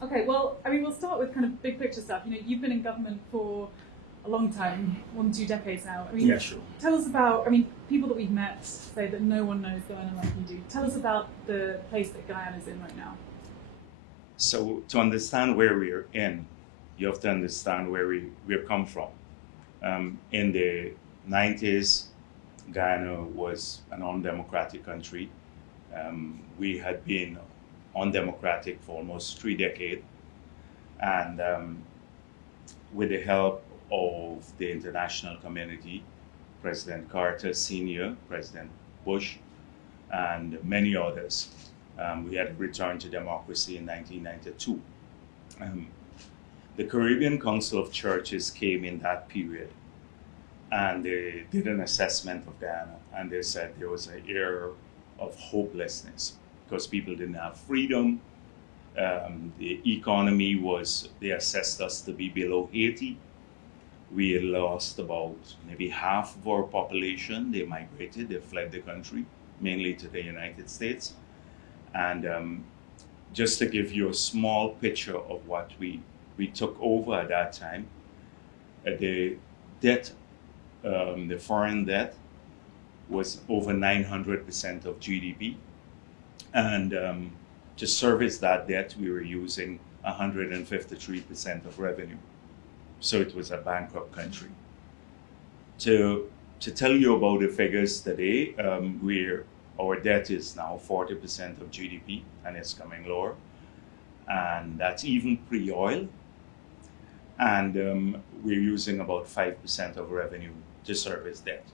Okay, well, I mean, we'll start with kind of big picture stuff. You know, you've been in government for a long time, 1-2 decades now. I mean, Yeah, sure. Tell us about, I mean, people that we've met say that no one knows Guyana like you do. Tell us about the place that Guyana is in right now. So to understand where we're in, you have to understand where we've come from. In the 90s, Guyana was an undemocratic country. We had been undemocratic for almost 3 decades, and with the help of the international community, President Carter Sr., President Bush, and many others, we had returned to democracy in 1992. The Caribbean Council of Churches came in that period, and they did an assessment of Guyana, and they said there was an era of hopelessness because people didn't have freedom. The economy was, they assessed us to be below 80. We had lost about maybe half of our population. They migrated, they fled the country, mainly to the United States. And just to give you a small picture of what we took over at that time, the debt, the foreign debt was over 900% of GDP. And to service that debt, we were using 153% of revenue. So it was a bankrupt country. To tell you about the figures today, our debt is now 40% of GDP, and it's coming lower. And that's even pre-oil. And we're using about 5% of revenue to service debt.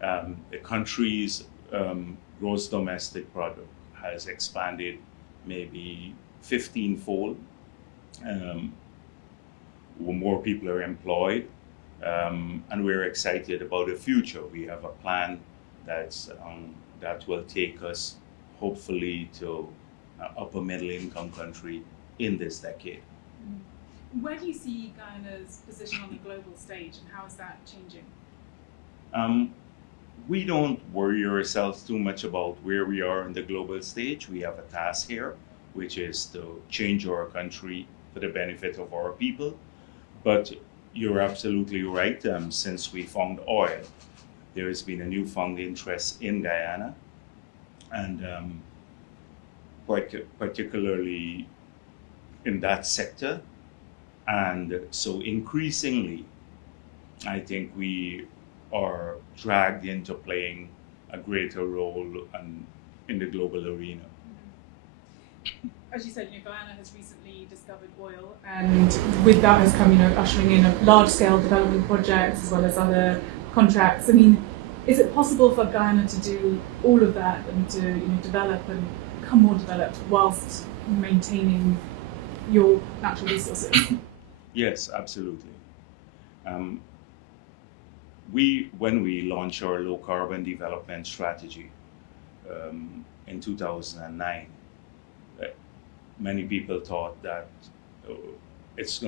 The country's gross domestic product has expanded maybe 15-fold. More people are employed, and we're excited about the future. We have a plan that will take us hopefully to an upper middle income country in this decade. Where do you see Guyana's position on the global stage, and how is that changing? We don't worry ourselves too much about where we are on the global stage. We have a task here, which is to change our country for the benefit of our people. But you're absolutely right. Since we found oil, there has been a newfound interest in Guyana, and particularly in that sector. And so increasingly, I think we are dragged into playing a greater role in the global arena. As you said, Guyana has recently discovered oil, and with that has come, ushering in a large-scale development projects as well as other contracts. I mean, is it possible for Guyana to do all of that and to develop and become more developed whilst maintaining your natural resources? Yes, absolutely. When we launched our low carbon development strategy in 2009, many people thought that it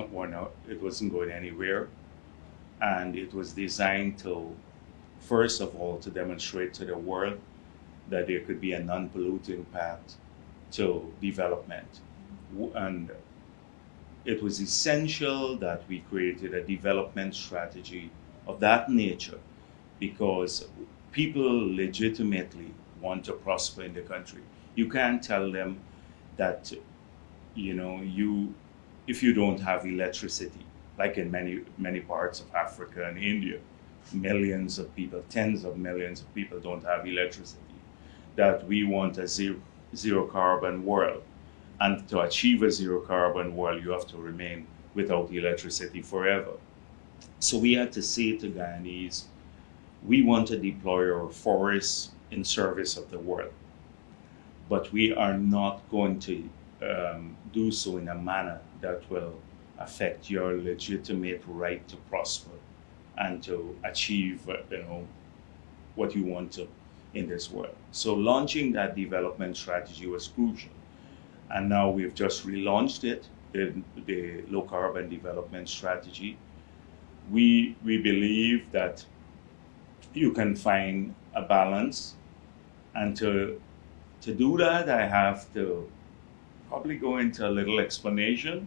wasn't going anywhere, and it was designed to, first of all, to demonstrate to the world that there could be a non-polluting path to development. And it was essential that we created a development strategy of that nature because people legitimately want to prosper in the country. You can't tell them that, if you don't have electricity, like in many parts of Africa and India, millions of people, tens of millions of people don't have electricity, that we want a zero carbon world. And to achieve a zero carbon world, you have to remain without electricity forever. So we had to say to Guyanese, we want to deploy our forests in service of the world, but we are not going to do so in a manner that will affect your legitimate right to prosper and to achieve, what you want to in this world. So launching that development strategy was crucial. And now we've just relaunched it, the low carbon development strategy. We believe that you can find a balance, and to do that, I have to probably go into a little explanation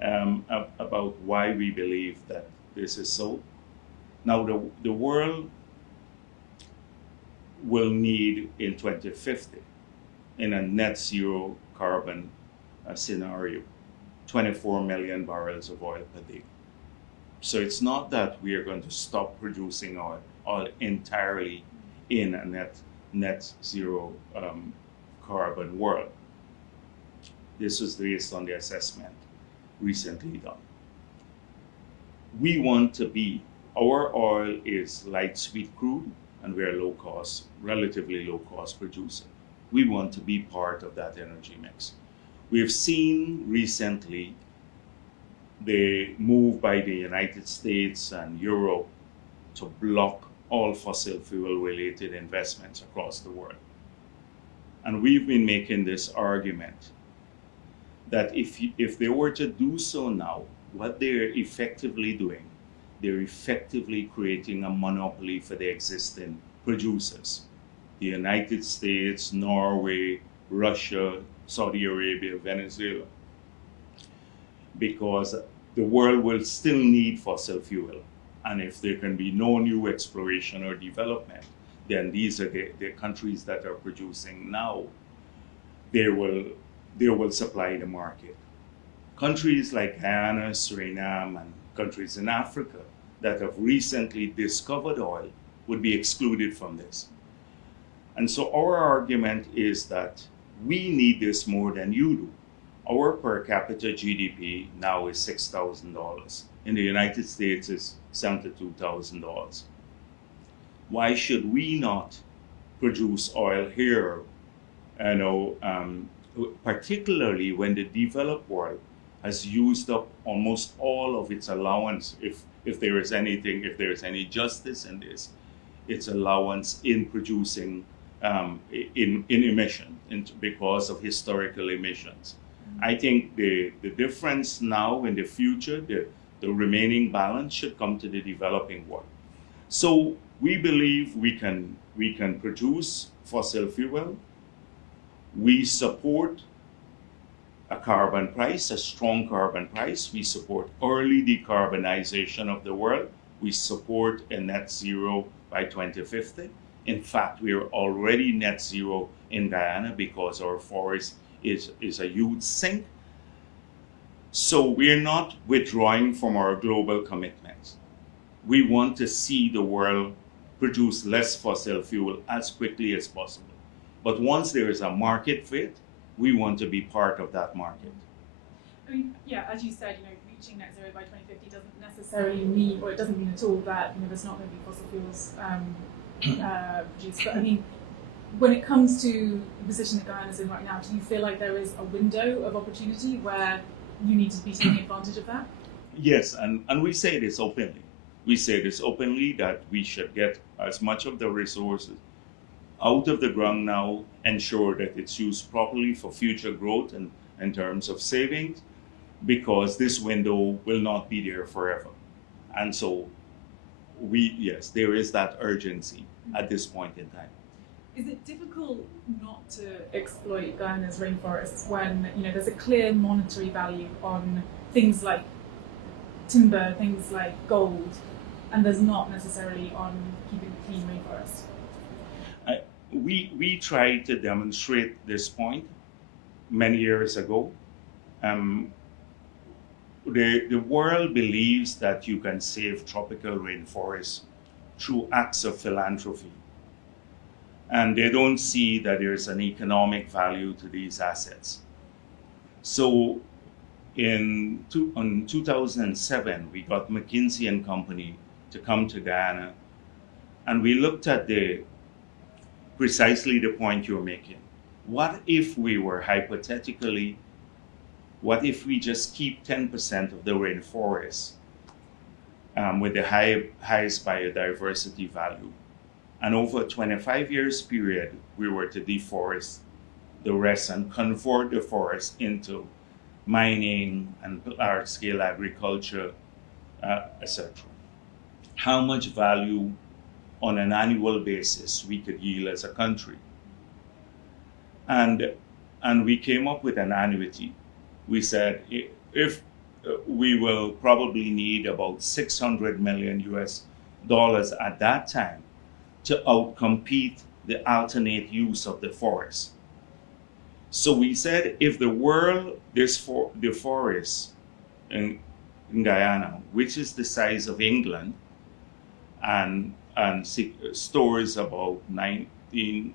about why we believe that this is so. Now, the world will need in 2050, in a net zero carbon scenario, 24 million barrels of oil per day. So it's not that we are going to stop producing oil entirely in a net zero carbon world. This was based on the assessment recently done. We want to be, our oil is light sweet crude, and we're a low cost, relatively low cost producer. We want to be part of that energy mix. We've seen recently the move by the United States and Europe to block all fossil fuel related investments across the world. And we've been making this argument that if they were to do so now, what they're effectively doing, they're effectively creating a monopoly for the existing producers. The United States, Norway, Russia, Saudi Arabia, Venezuela. Because the world will still need fossil fuel. And if there can be no new exploration or development, then these are the countries that are producing now. They will supply the market. Countries like Guyana, Suriname, and countries in Africa that have recently discovered oil would be excluded from this. And so our argument is that we need this more than you do. Our per capita GDP now is $6,000. In the United States, it's $72,000. Why should we not produce oil here? Particularly when the developed world has used up almost all of its allowance, if there is any justice in this, its allowance in producing in emission because of historical emissions. I think the difference now in the future, the remaining balance should come to the developing world. So we believe we can produce fossil fuel. We support a carbon price, a strong carbon price. We support early decarbonization of the world. We support a net zero by 2050. In fact, we are already net zero in Guyana because our forest is a huge sink. So we're not withdrawing from our global commitments. We want to see the world produce less fossil fuel as quickly as possible. But once there is a market fit, we want to be part of that market. I mean, yeah, as you said, reaching net zero by 2050 doesn't necessarily mean, or it doesn't mean at all that there's not going to be fossil fuels produced. But I mean, when it comes to the position that Guyana's in right now, do you feel like there is a window of opportunity where you need to be taking advantage of that? Yes, and we say this openly. We say this openly that we should get as much of the resources out of the ground now, ensure that it's used properly for future growth and in terms of savings, because this window will not be there forever. And so yes, there is that urgency at this point in time. Is it difficult not to exploit Guyana's rainforests when there's a clear monetary value on things like timber, things like gold, and there's not necessarily on keeping a clean rainforest? We tried to demonstrate this point many years ago. The world believes that you can save tropical rainforests through acts of philanthropy. And they don't see that there's an economic value to these assets. So in 2007, we got McKinsey and Company to come to Guyana, and we looked at precisely the point you're making. What if we just keep 10% of the rainforest with the highest biodiversity value? And over a 25 years period, we were to deforest the rest and convert the forest into mining and large-scale agriculture, etc. How much value on an annual basis we could yield as a country? And And we came up with an annuity. We said if we will probably need about 600 million US dollars at that time to outcompete the alternate use of the forest. So we said if the world, the forest in Guyana, which is the size of England and stores about 19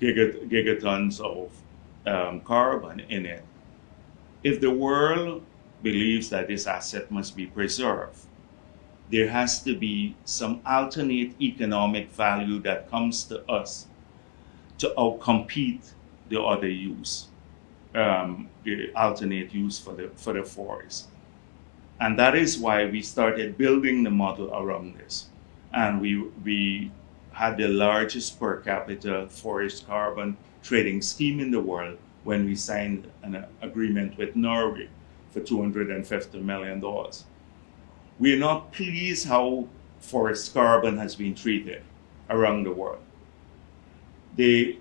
gigatons of carbon in it, if the world believes that this asset must be preserved, there has to be some alternate economic value that comes to us to outcompete the other use, the alternate use for the forest. And that is why we started building the model around this. And we had the largest per capita forest carbon trading scheme in the world when we signed an agreement with Norway for $250 million. We are not pleased how forest carbon has been treated around the world. The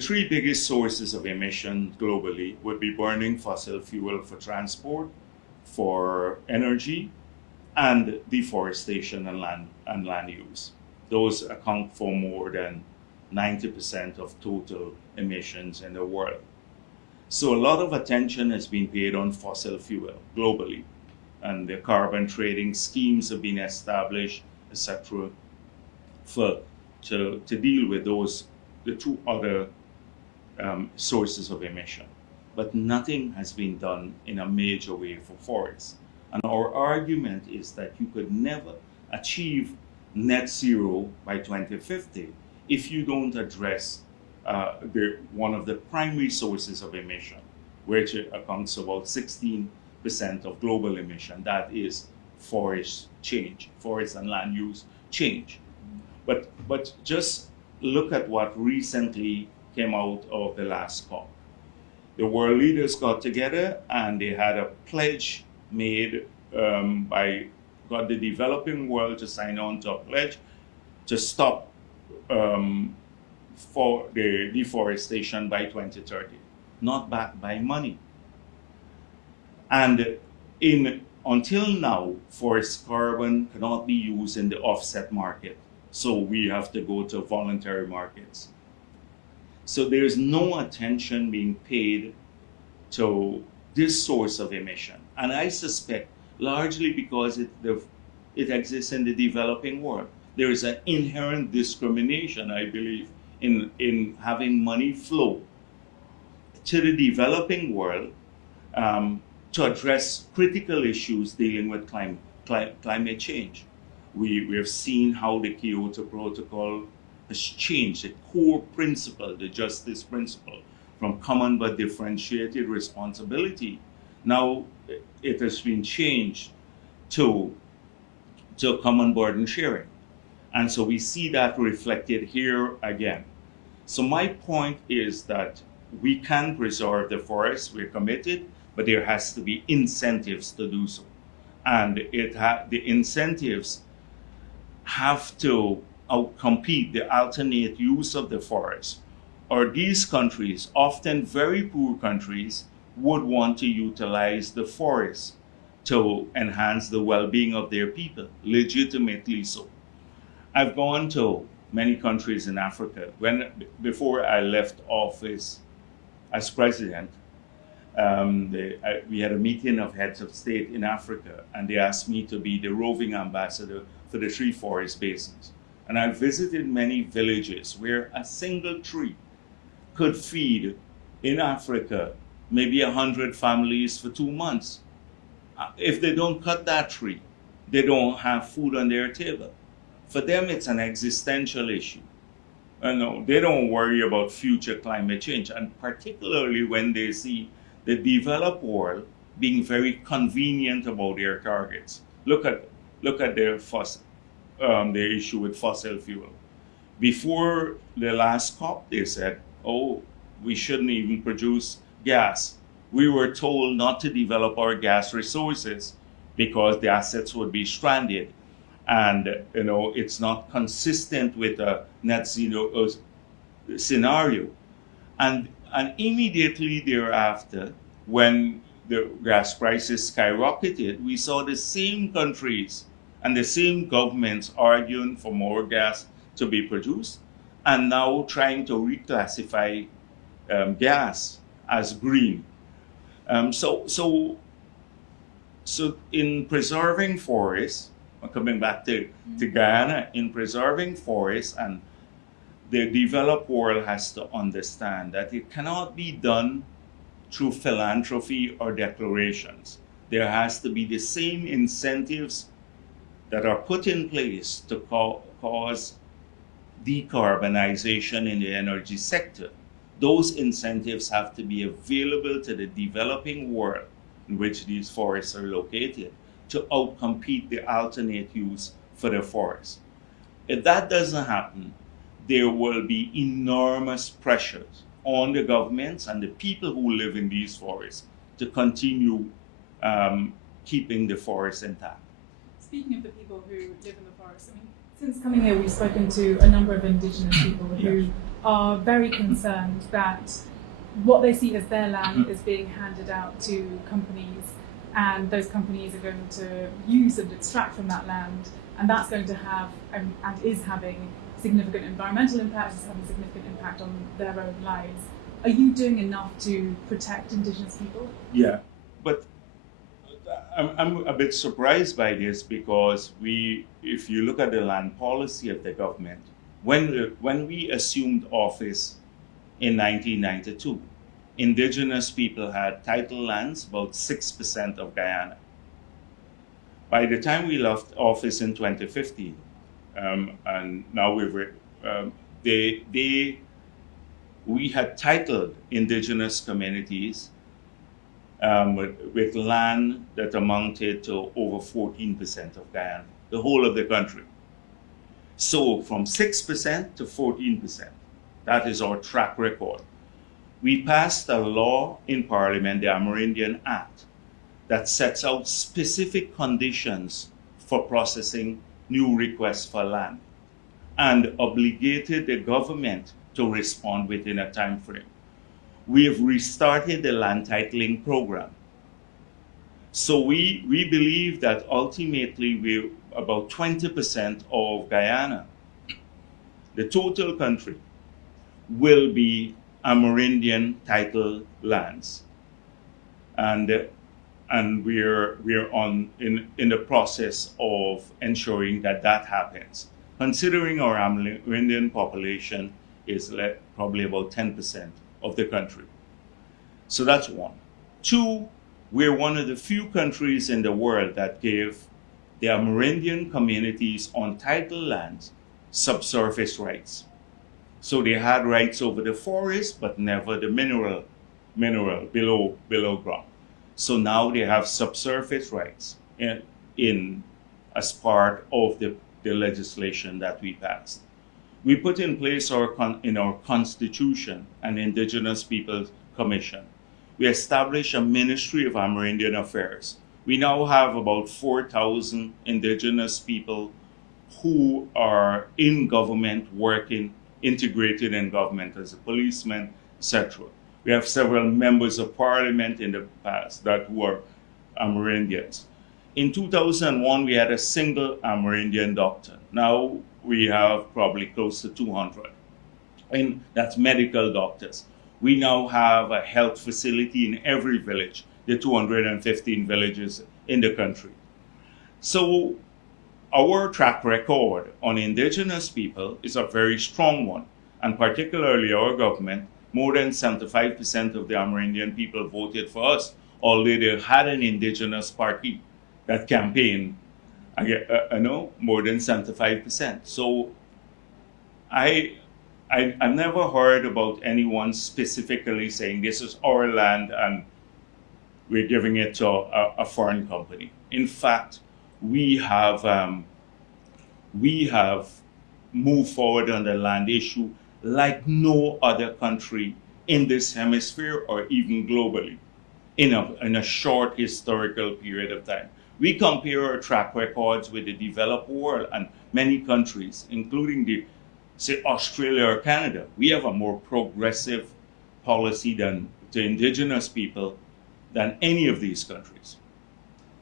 three biggest sources of emission globally would be burning fossil fuel for transport, for energy, and deforestation and land use. Those account for more than 90% of total emissions in the world. So a lot of attention has been paid on fossil fuel globally, and the carbon trading schemes have been established, etc., to deal with the two other sources of emission. But nothing has been done in a major way for forests. And our argument is that you could never achieve net zero by 2050 if you don't address one of the primary sources of emission, which accounts for about 16% of global emission. That is forest and land use change. But just look at what recently came out of the last COP. The world leaders got together and they had a pledge made got the developing world to sign on to a pledge to stop for the deforestation by 2030, not backed by money. And until now, forest carbon cannot be used in the offset market. So we have to go to voluntary markets. So there's no attention being paid to this source of emission. And I suspect largely because it exists in the developing world. There is an inherent discrimination, I believe, in having money flow to the developing world to address critical issues dealing with climate change. We have seen how the Kyoto Protocol has changed the core principle, the justice principle, from common but differentiated responsibility. Now it has been changed to common burden sharing. And so we see that reflected here again. So my point is that we can preserve the forest, we're committed, but there has to be incentives to do so. And the incentives have to outcompete the alternate use of the forest. Or these countries, often very poor countries, would want to utilize the forest to enhance the well-being of their people, legitimately so. I've gone to many countries in Africa. Before I left office as president, we had a meeting of heads of state in Africa, and they asked me to be the roving ambassador for the tree forest basins. And I visited many villages where a single tree could feed, in Africa, maybe 100 families for 2 months. If they don't cut that tree, they don't have food on their table. For them, it's an existential issue. They don't worry about future climate change, and particularly when they see the developed world being very convenient about their targets. Look at their issue with fossil fuel. Before the last COP, they said, "Oh, we shouldn't even produce gas." We were told not to develop our gas resources because the assets would be stranded. And it's not consistent with a net zero scenario. And And immediately thereafter, when the gas prices skyrocketed, we saw the same countries and the same governments arguing for more gas to be produced and now trying to reclassify gas as green. So in preserving forests, coming back to Guyana, in preserving forests, and the developed world has to understand that it cannot be done through philanthropy or declarations. There has to be the same incentives that are put in place to cause decarbonization in the energy sector. Those incentives have to be available to the developing world in which these forests are located to outcompete the alternate use for the forest. If that doesn't happen, there will be enormous pressures on the governments and the people who live in these forests to continue keeping the forest intact. Speaking of the people who live in the forest, I mean, since coming here, we've spoken to a number of indigenous people who are very concerned that what they see as their land is being handed out to companies, and those companies are going to use and extract from that land, and that's going to have and is having significant environmental impact, is having significant impact on their own lives. Are you doing enough to protect indigenous people? Yeah, but I'm a bit surprised by this because if you look at the land policy of the government, when we assumed office in 1992, indigenous people had title lands, about 6% of Guyana. By the time we left office in 2015, and now we had titled indigenous communities with land that amounted to over 14% of Guyana, the whole of the country. So from 6% to 14%, that is our track record. We passed a law in Parliament, the Amerindian Act, that sets out specific conditions for processing new requests for land and obligated the government to respond within a time frame. We have restarted the land titling program. So we believe that ultimately about 20% of Guyana, the total country, will be Amerindian title lands. And we're in the process of ensuring that happens. Considering our Amerindian population is probably about 10% of the country. So that's one. Two, we're one of the few countries in the world that gave the Amerindian communities on title lands subsurface rights. So they had rights over the forest, but never the mineral below ground. So now they have subsurface rights in as part of the legislation that we passed. We put in place in our Constitution an Indigenous Peoples Commission. We established a Ministry of Amerindian Affairs. We now have about 4,000 Indigenous people who are in government working, integrated in government as a policeman, etc. We have several members of parliament in the past that were Amerindians. In 2001, we had a single Amerindian doctor. Now we have probably close to 200. And that's medical doctors. We now have a health facility in every village, the 215 villages in the country. So our track record on indigenous people is a very strong one, and particularly our government, more than 75% of the Amerindian people voted for us, although they had an indigenous party that campaigned, more than 75%. So I've never heard about anyone specifically saying this is our land and we're giving it to a foreign company. In fact, we have moved forward on the land issue like no other country in this hemisphere or even globally in a short historical period of time. We compare our track records with the developed world and many countries, including say Australia or Canada. We have a more progressive policy than to indigenous people than any of these countries.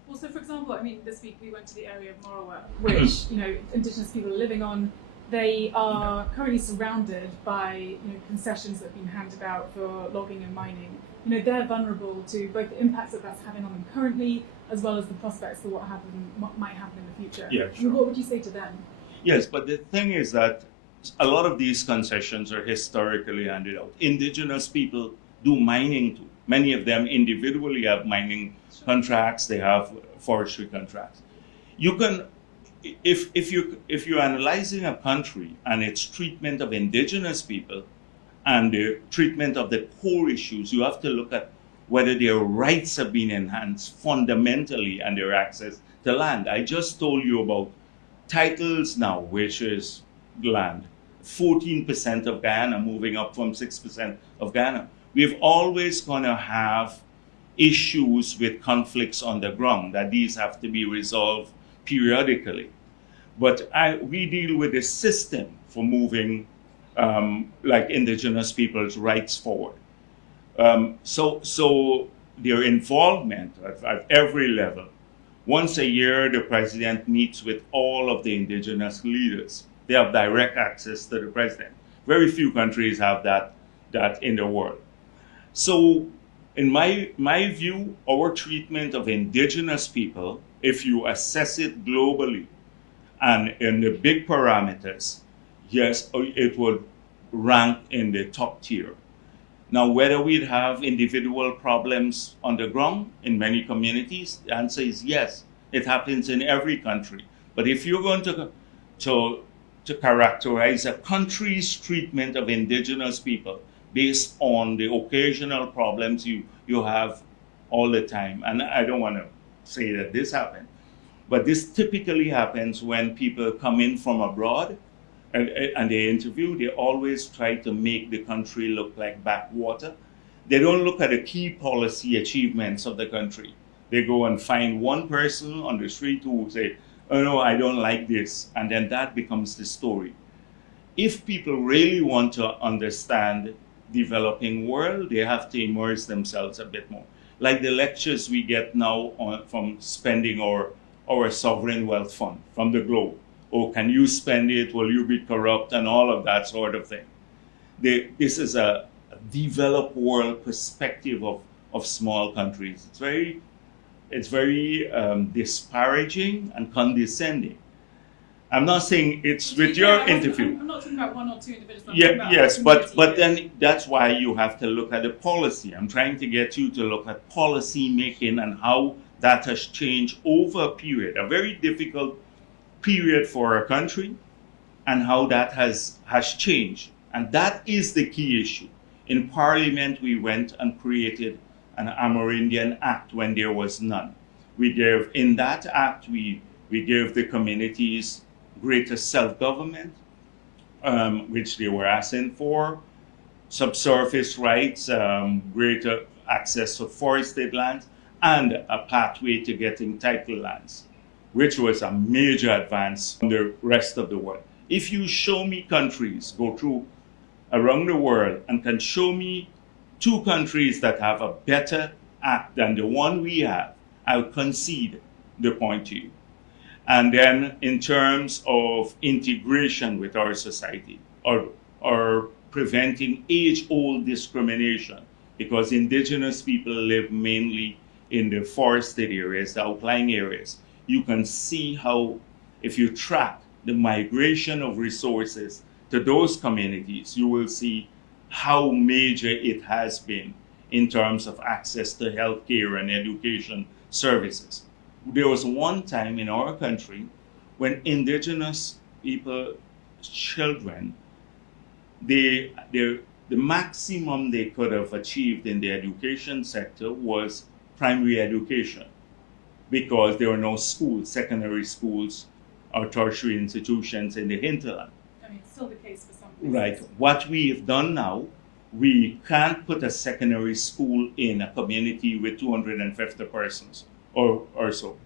Well, so for example, I mean, this week we went to the area of Morowa, which, you know, indigenous people are living on. They are currently surrounded by, you know, concessions that have been handed out for logging and mining. You know, they're vulnerable to both the impacts that that's having on them currently, as well as the prospects for what might happen in the future. Yeah, I mean, sure. what would you say to them? Yes, but the thing is that a lot of these concessions are historically handed out. Indigenous people do mining too. Many of them individually have mining contracts, they have forestry contracts. You can, if you're analyzing a country and its treatment of indigenous people and the treatment of the core issues, you have to look at whether their rights have been enhanced fundamentally and their access to land. I just told you about titles now, which is land. 14% of Guyana, moving up from 6% of Guyana. We've always going to have issues with conflicts on the ground, that these have to be resolved periodically. But we deal with a system for moving like indigenous people's rights forward. So their involvement at every level. Once a year, the president meets with all of the indigenous leaders. They have direct access to the president. Very few countries have that in the world. So in my view, our treatment of indigenous people, if you assess it globally and in the big parameters, yes, it would rank in the top tier. Now, whether we'd have individual problems on the ground in many communities, the answer is yes. It happens in every country. But if you're going to characterize a country's treatment of indigenous people based on the occasional problems you have all the time, and I don't want to say that this happened, but this typically happens when people come in from abroad and they interview, they always try to make the country look like backwater. They don't look at the key policy achievements of the country. They go and find one person on the street who will say, oh no, I don't like this. And then that becomes the story. If people really want to understand developing world, they have to immerse themselves a bit more. Like the lectures we get now from spending our sovereign wealth fund from the globe. Oh, can you spend it? Will you be corrupt? And all of that sort of thing. This is a developed world perspective of small countries. It's very disparaging and condescending. I'm not saying it's with your interview. I'm not talking about one or two individuals. Yes, but then that's why you have to look at the policy. I'm trying to get you to look at policy making and how that has changed over a period, a very difficult period for a country, and how that has changed. And that is the key issue. In Parliament, we went and created an Amerindian Act when there was none. In that act, we gave the communities greater self-government, which they were asking for, subsurface rights, greater access to forested lands, and a pathway to getting title lands, which was a major advance from the rest of the world. If you show me countries, go through around the world, and can show me two countries that have a better act than the one we have, I'll concede the point to you. And then in terms of integration with our society, or preventing age-old discrimination, because indigenous people live mainly in the forested areas, the outlying areas, you can see how, if you track the migration of resources to those communities, you will see how major it has been in terms of access to healthcare and education services. There was one time in our country when indigenous people, children, the maximum they could have achieved in the education sector was primary education, because there were no schools, secondary schools or tertiary institutions in the hinterland. I mean, it's still the case for some places. Right. What we have done now, we can't put a secondary school in a community with 250 persons or so.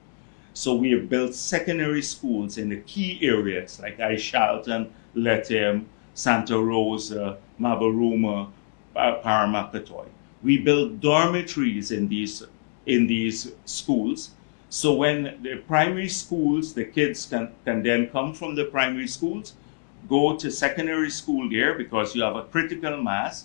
So we have built secondary schools in the key areas like Aishalton, Lethem, Santa Rosa, Mabaruma, Paramakatoy. We built dormitories in these schools. So when the primary schools, the kids can then come from the primary schools, go to secondary school there because you have a critical mass.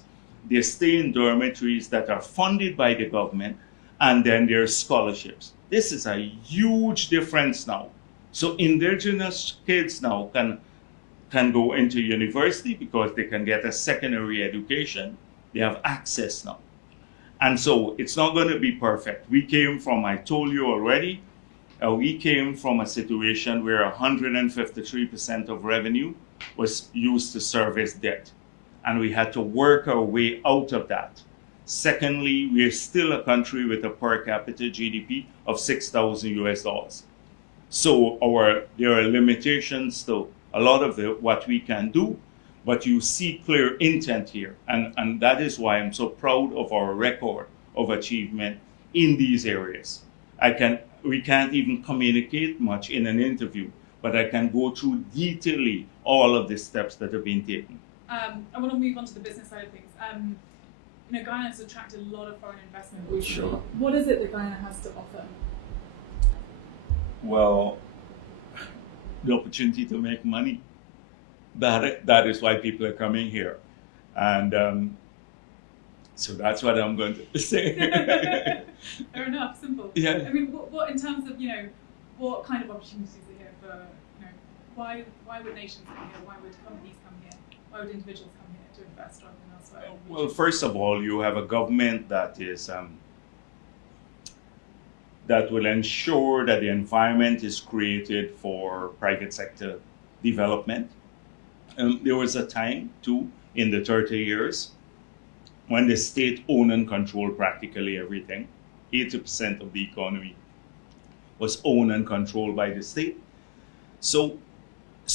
They stay in dormitories that are funded by the government, and then there's scholarships. This is a huge difference now. So indigenous kids now can go into university because they can get a secondary education. They have access now. And so it's not going to be perfect. We came from, I told you already, we came from a situation where 153% of revenue was used to service debt. And we had to work our way out of that. Secondly, we're still a country with a per capita GDP of 6,000 US dollars. So there are limitations to a lot of what we can do, but you see clear intent here. And that is why I'm so proud of our record of achievement in these areas. We can't even communicate much in an interview, but I can go through detailedly all of the steps that have been taken. I want to move on to the business side of things. Guyana has attracted a lot of foreign investment recently. Sure. What is it that Guyana has to offer? Well, the opportunity to make money. That is why people are coming here. And so that's what I'm going to say. Fair enough, simple. Yeah. I mean, what in terms of, what kind of opportunities are here for, why would nations come here? Why would companies come here? Why would individuals come here to invest rather than elsewhere? Well, first of all, you have a government that that will ensure that the environment is created for private sector development. There was a time, too, in the 30 years, when the state owned and controlled practically everything. 80% of the economy was owned and controlled by the state. So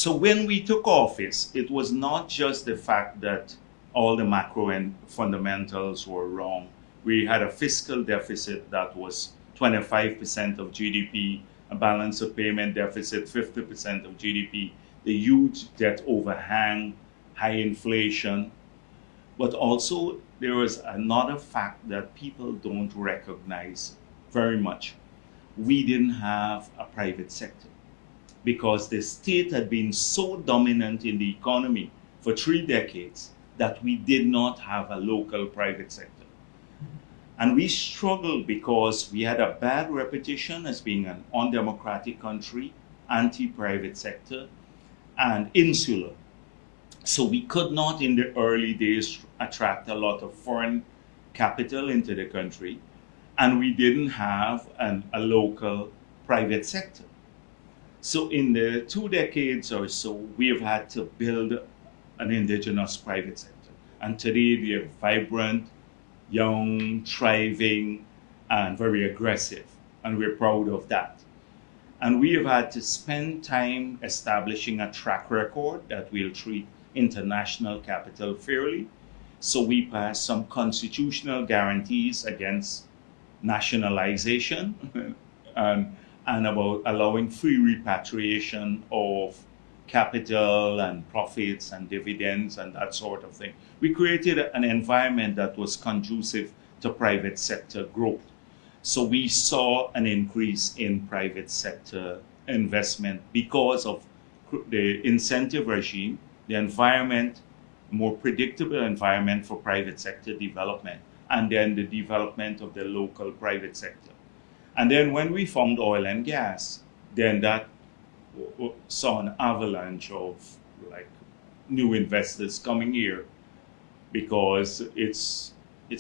when we took office, it was not just the fact that all the macro and fundamentals were wrong. We had a fiscal deficit that was 25% of GDP, a balance of payment deficit 50% of GDP, the huge debt overhang, high inflation. But also there was another fact that people don't recognize very much. We didn't have a private sector because the state had been so dominant in the economy for 3 decades that we did not have a local private sector. And we struggled because we had a bad reputation as being an undemocratic country, anti-private sector, and insular. So we could not in the early days attract a lot of foreign capital into the country, and we didn't have a local private sector. So in the 2 decades or so, we have had to build an indigenous private sector. And today they are vibrant, young, thriving, and very aggressive. And we're proud of that. And we have had to spend time establishing a track record that will treat international capital fairly. So we passed some constitutional guarantees against nationalization and about allowing free repatriation of capital and profits and dividends and that sort of thing. We created an environment that was conducive to private sector growth. So we saw an increase in private sector investment because of the incentive regime, the environment, more predictable environment for private sector development, and then the development of the local private sector. And then when we found oil and gas, then that saw an avalanche of new investors coming here because it's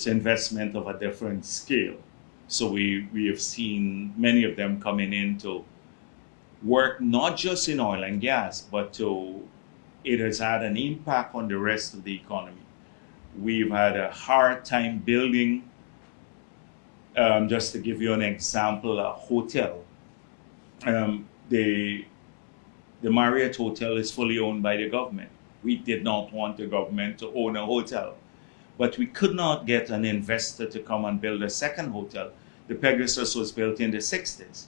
investment of a different scale. So we have seen many of them coming in to work not just in oil and gas, but it has had an impact on the rest of the economy. We've had a hard time building, just to give you an example, a hotel. The Marriott Hotel is fully owned by the government. We did not want the government to own a hotel, but we could not get an investor to come and build a second hotel. The Pegasus was built in the 60s.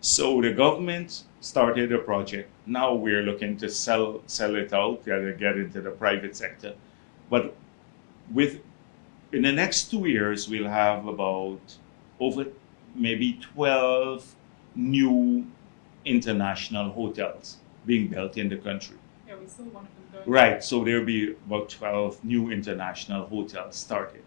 So the government started a project. Now we're looking to sell it out, get into the private sector. But in the next 2 years, we'll have about over maybe 12 new international hotels being built in the country. Yeah, we saw one of them going. Right, so there'll be about 12 new international hotels started.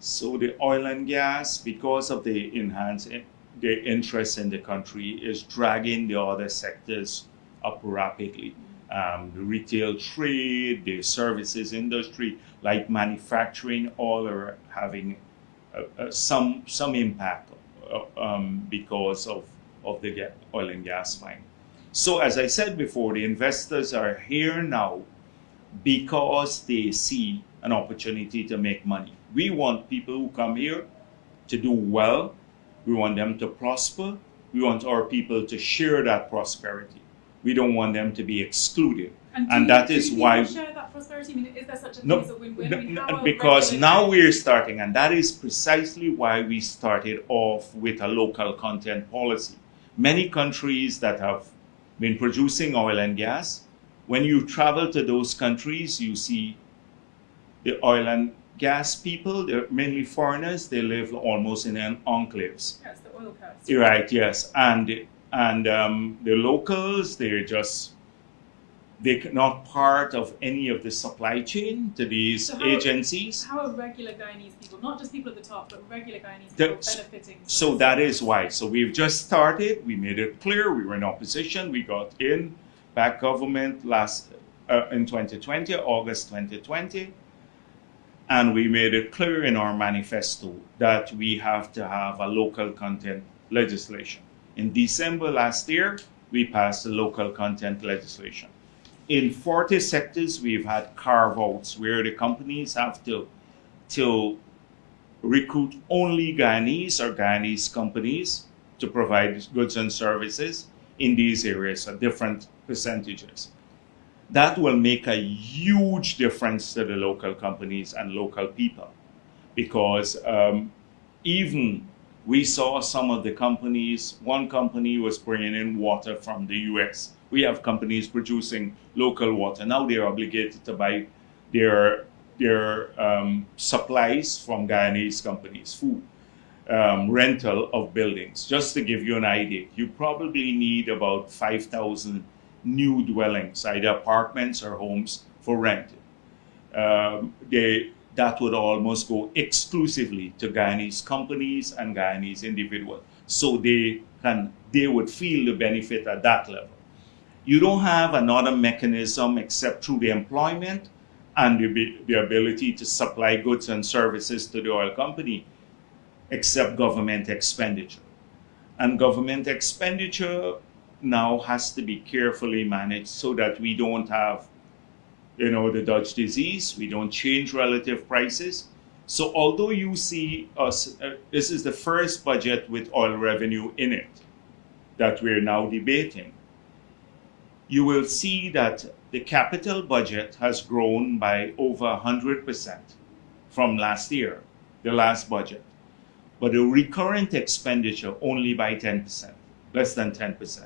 So the oil and gas, because of the interest in the country, is dragging the other sectors up rapidly. The retail trade, the services industry, like manufacturing, all are having some impact because of the oil and gas mine. So as I said before, the investors are here now because they see an opportunity to make money. We want people who come here to do well. We want them to prosper. We want our people to share that prosperity. We don't want them to be excluded. And that is why do share that prosperity? I mean, is there such a thing no, as a win-win? I mean, how because regular now Guyanese- we're starting, and that is precisely why we started off with a local content policy. Many countries that have been producing oil and gas, when you travel to those countries, you see the oil and gas people, they're mainly foreigners, they live almost in enclaves. Yeah, it's the oil curse. Right, yes. And the locals, they're not part of any of the supply chain to these So agencies. How are regular Guyanese people, not just people at the top, but regular Guyanese people benefiting? So that is why. So we've just started. We made it clear. We were in opposition. We got in back government in 2020, August 2020. And we made it clear in our manifesto that we have to have a local content legislation. In December last year, we passed the local content legislation. In 40 sectors, we've had carve-outs where the companies have to recruit only Guyanese or Guyanese companies to provide goods and services in these areas at different percentages. That will make a huge difference to the local companies and local people, because even we saw some of the companies, one company was bringing in water from the US. We have companies producing local water. Now they're obligated to buy their supplies from Guyanese companies, food, rental of buildings. Just to give you an idea, you probably need about 5,000 new dwellings, either apartments or homes for rent. That would almost go exclusively to Guyanese companies and Guyanese individuals. So they would feel the benefit at that level. You don't have another mechanism except through the employment and the ability to supply goods and services to the oil company, except government expenditure. And government expenditure now has to be carefully managed so that we don't have, the Dutch disease, we don't change relative prices. So although you see us, this is the first budget with oil revenue in it that we're now debating, you will see that the capital budget has grown by over 100% from last year, the last budget. But the recurrent expenditure only by 10%, less than 10%.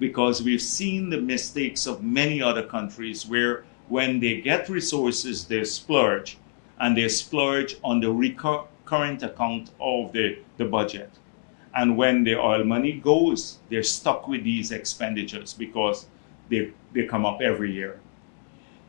Because we've seen the mistakes of many other countries where when they get resources, they splurge, and they splurge on the current account of the budget. And when the oil money goes, they're stuck with these expenditures because they come up every year.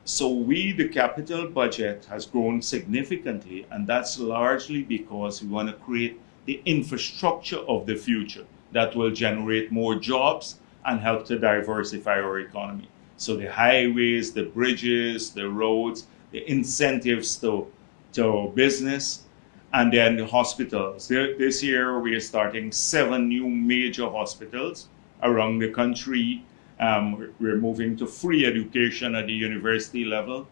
So the capital budget has grown significantly, and that's largely because we want to create the infrastructure of the future that will generate more jobs and help to diversify our economy. So the highways, the bridges, the roads, the incentives to business, and then the hospitals. This year we are starting 7 new major hospitals around the country. We're moving to free education at the university level.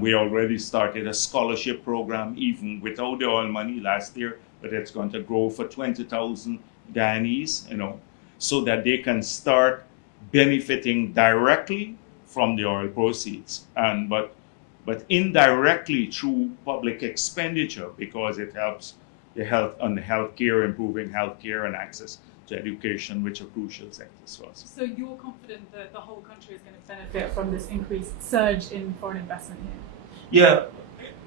We already started a scholarship program even without the oil money last year, but it's going to grow for 20,000 Guyanese, so that they can start benefiting directly from the oil proceeds, but indirectly through public expenditure, because it helps the healthcare, improving healthcare and access to education, which are crucial sectors for us. So you're confident that the whole country is going to benefit from this increased surge in foreign investment here? Yeah,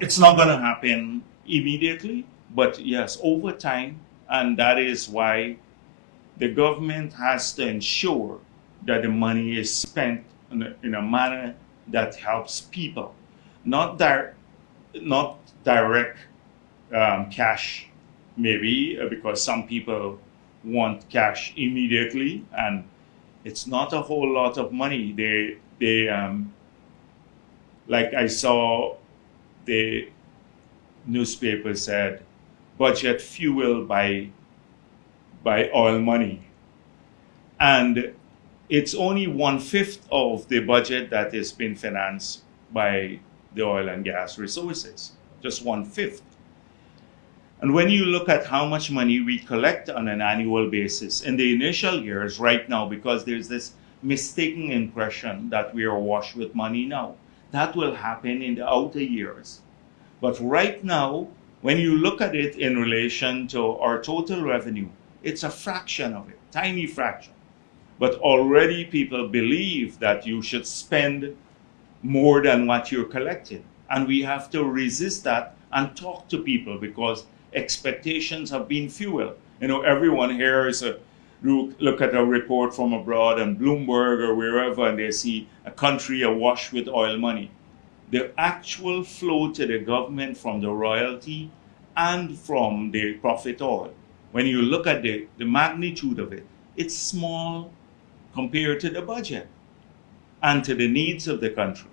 it's not going to happen immediately, but yes, over time, and that is why the government has to ensure that the money is spent in a manner that helps people, not not direct cash, maybe because some people want cash immediately, and it's not a whole lot of money. They like I saw the newspaper said, budget fuel by oil money, and it's only 1/5 of the budget that has been financed by the oil and gas resources, just 1/5. And when you look at how much money we collect on an annual basis in the initial years, right now, because there's this mistaken impression that we are awash with money now, that will happen in the outer years. But right now, when you look at it in relation to our total revenue, it's a fraction of it, tiny fraction. But already people believe that you should spend more than what you're collecting. And we have to resist that and talk to people because expectations have been fueled. You know, everyone here is look at a report from abroad and Bloomberg or wherever, and they see a country awash with oil money. The actual flow to the government from the royalty and from the profit oil, when you look at the magnitude of it, it's small compared to the budget and to the needs of the country.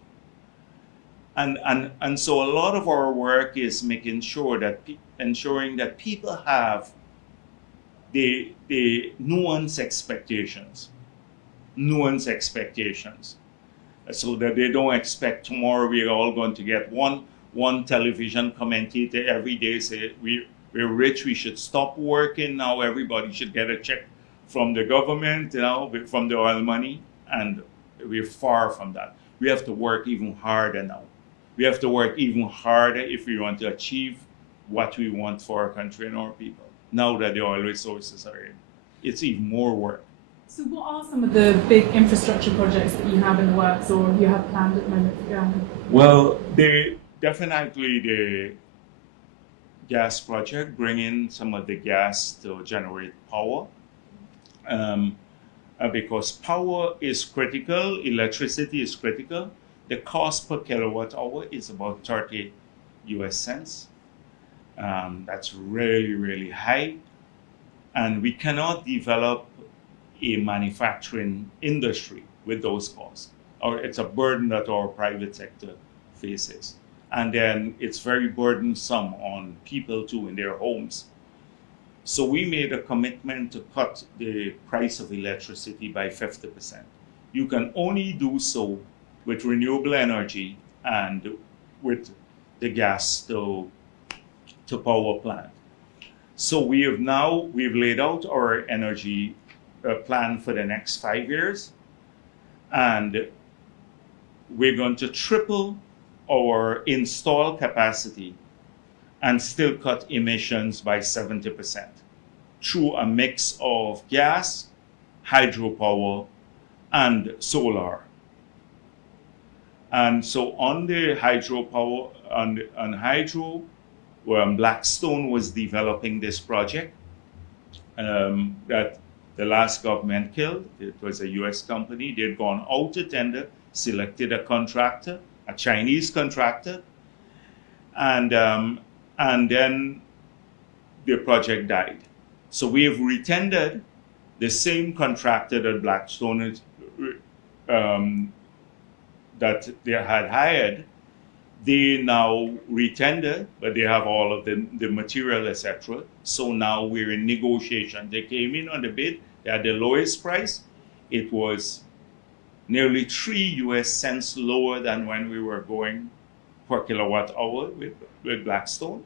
And so a lot of our work is making sure that ensuring that people have the nuanced expectations, so that they don't expect tomorrow we're all going to get one television commentator every day say we're rich, we should stop working now, everybody should get a check from the government, you know, from the oil money, and we're far from that. We have to work even harder now. We have to work even harder if we want to achieve what we want for our country and our people. Now that the oil resources are in, it's even more work. So what are some of the big infrastructure projects that you have in the works or you have planned at the moment for Guyana? Well, definitely the gas project, bringing some of the gas to generate power. Because power is critical, electricity is critical. The cost per kilowatt hour is about 30 US cents. That's really, really high. And we cannot develop a manufacturing industry with those costs. Or it's a burden that our private sector faces. And then it's very burdensome on people too in their homes. So we made a commitment to cut the price of electricity by 50%. You can only do so with renewable energy and with the gas to power plant. So we've laid out our energy plan for the next 5 years, and we're going to triple our install capacity and still cut emissions by 70% through a mix of gas, hydropower, and solar. And so on the hydropower, on hydro, Blackstone was developing this project that the last government killed. It was a US company. They'd gone out to tender, selected a contractor, a Chinese contractor, and then the project died. So we have retendered the same contractor that Blackstone that they had hired. They now retender, but they have all of the material, etc. So now we're in negotiation. They came in on the bid, they had the lowest price. It was nearly 3 US cents lower than when we were going per kilowatt hour with Blackstone.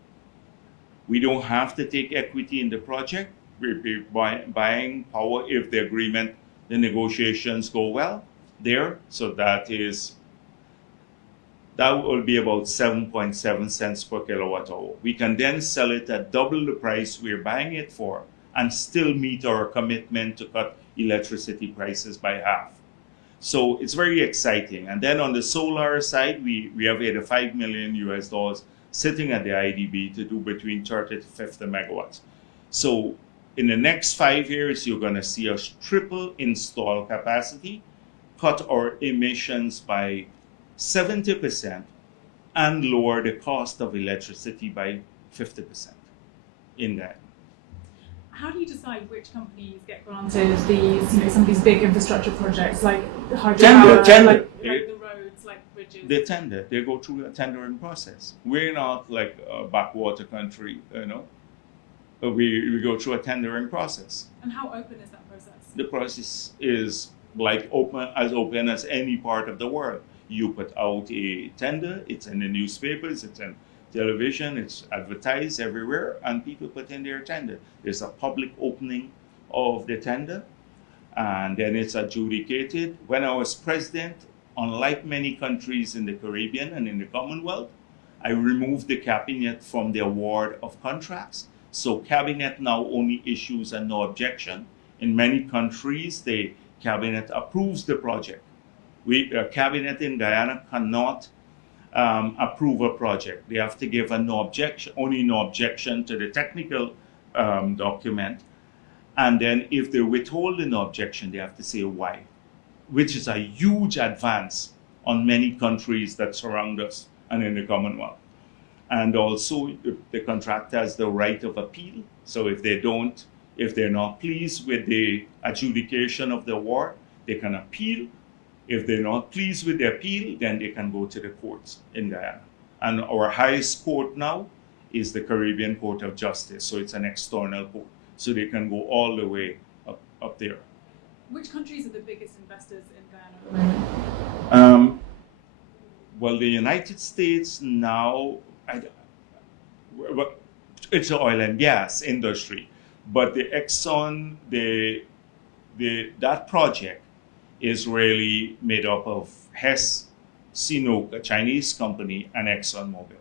We don't have to take equity in the project. We'll be buying power if the agreement, the negotiations go well there. So that will be about 7.7 cents per kilowatt hour. We can then sell it at double the price we're buying it for and still meet our commitment to cut electricity prices by half. So it's very exciting. And then on the solar side, we have $85 million sitting at the IDB to do between 30 to 50 megawatts. So in the next 5 years, you're going to see us triple install capacity, cut our emissions by 70%, and lower the cost of electricity by 50% in that. How do you decide which companies get granted these, some of these big infrastructure projects like hydropower, like the roads, like bridges? They tender. They go through a tendering process. We're not like a backwater country, We go through a tendering process. And how open is that process? The process is like open as any part of the world. You put out a tender, it's in the newspapers, it's in television, it's advertised everywhere, and people put in their tender. There's a public opening of the tender, and then it's adjudicated. When I was president, unlike many countries in the Caribbean and in the Commonwealth, I removed the cabinet from the award of contracts. So cabinet now only issues a no objection. In many countries, the cabinet approves the project. Cabinet in Guyana cannot approve a project. They have to give a no objection, only no objection to the technical document. And then if they withhold the no objection, they have to say why, which is a huge advance on many countries that surround us and in the Commonwealth. And also the contractor has the right of appeal. So if they're not pleased with the adjudication of the award, they can appeal. If they're not pleased with the appeal, then they can go to the courts in Guyana. And our highest court now is the Caribbean Court of Justice. So it's an external court. So they can go all the way up there. Which countries are the biggest investors in Guyana at the moment? Well, the United States now, it's the oil and gas industry. But the Exxon, that project is really made up of Hess, Sinopec, a Chinese company, and ExxonMobil.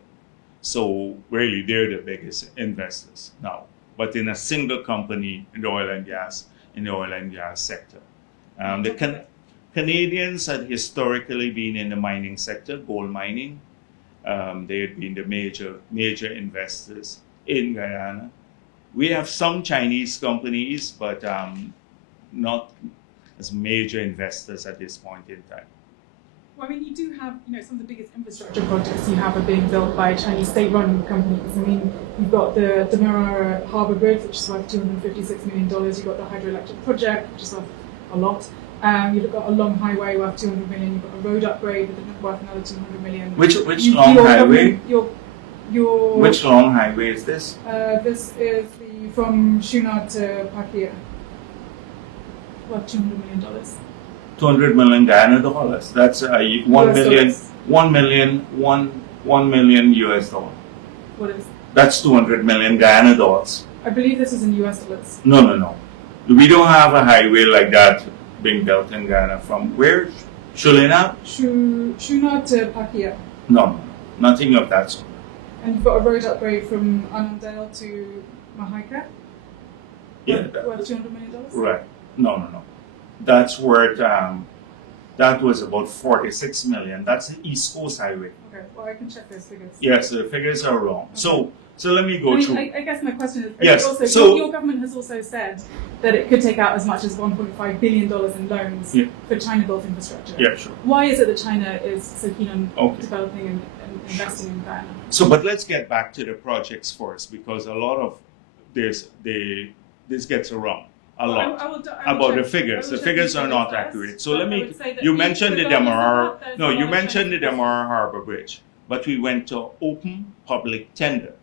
So really, they're the biggest investors now. But in a single company in the oil and gas sector. The Canadians had historically been in the mining sector, gold mining. They had been the major investors in Guyana. We have some Chinese companies, but not as major investors at this point in time. Well, I mean, you do have, some of the biggest infrastructure projects you have are being built by Chinese state-run companies. I mean, you've got the Demerara Harbour Bridge, which is worth $256 million. You've got the hydroelectric project, which is worth a lot. You've got a long highway worth $200 million. You've got a road upgrade worth another $200 million. Which long highway? Which long highway is this? This is from Shuna to Pakia. Worth $200 million. 200 million Guyana dollars. That's $1 million US dollar. What is? That's 200 million Guyana dollars. I believe this is in US dollars. No. We don't have a highway like that being built in Guyana. From where? Shulina? Shuna to Pakia. No, nothing of that sort. And you've got a road upgrade from Annandale to Mahaika? Yeah. Worth $200 million? Right. No. That's worth, that was about 46 million. That's the East Coast Highway. Okay, well, I can check those figures. Yes, the figures are wrong. Okay. So let me go through. I guess my question is, yes, your government has also said that it could take out as much as $1.5 billion in loans for China-built infrastructure. Yeah, sure. Why is it that China is so keen on developing and investing in Guyana? But let's get back to the projects first, because a lot of this gets around. About the figures. The figures are not accurate. So you mentioned the Demerara. No, you mentioned the Demerara Harbour Bridge, but we went to open public tender.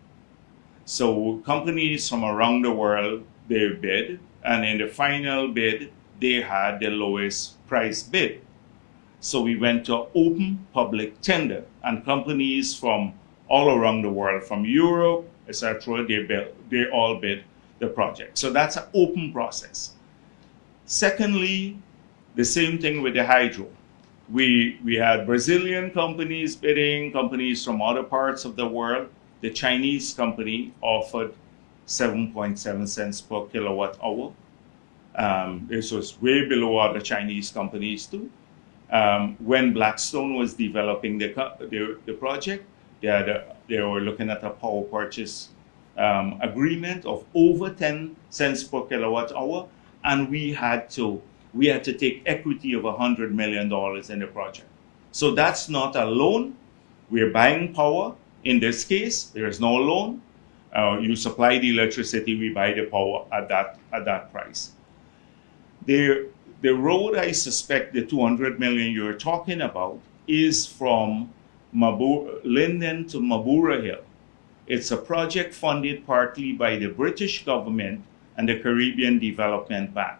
So companies from around the world, they bid, and in the final bid, they had the lowest price bid. So we went to open public tender, and companies from all around the world, from Europe, etc., they all bid the project. So that's an open process. Secondly, the same thing with the hydro. We had Brazilian companies bidding, companies from other parts of the world. The Chinese company offered 7.7 cents per kilowatt hour. This was way below other Chinese companies too. When Blackstone was developing the project, they were looking at a power purchase agreement of over 10 cents per kilowatt hour, and we had to take equity of $100 million in the project. So that's not a loan. We're buying power. In this case, there is no loan. You supply the electricity, we buy the power at that price. The road, I suspect, the 200 million you're talking about, is from Linden to Mabura Hill. It's a project funded partly by the British government and the Caribbean Development Bank.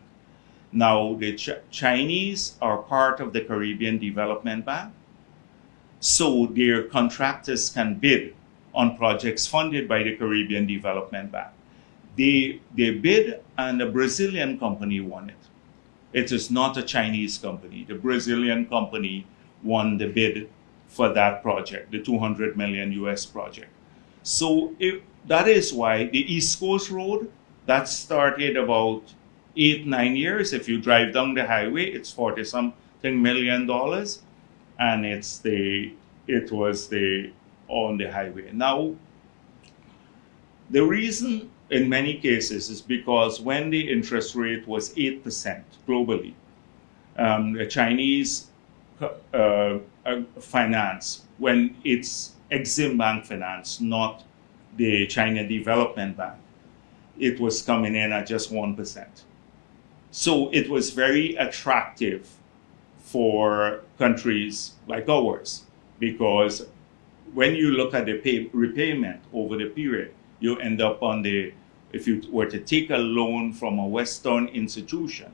Now, the Chinese are part of the Caribbean Development Bank, so their contractors can bid on projects funded by the Caribbean Development Bank. They bid, and a Brazilian company won it. It is not a Chinese company. The Brazilian company won the bid for that project, the 200 million US project. So that is why the East Coast Road, that started about 8-9 years. If you drive down the highway, it's $40-something million, and it was on the highway. Now, the reason in many cases is because when the interest rate was 8% globally, the Chinese finance, when it's Exim Bank finance, not the China Development Bank, it was coming in at just 1%. So it was very attractive for countries like ours, because when you look at the repayment over the period, you end up if you were to take a loan from a Western institution,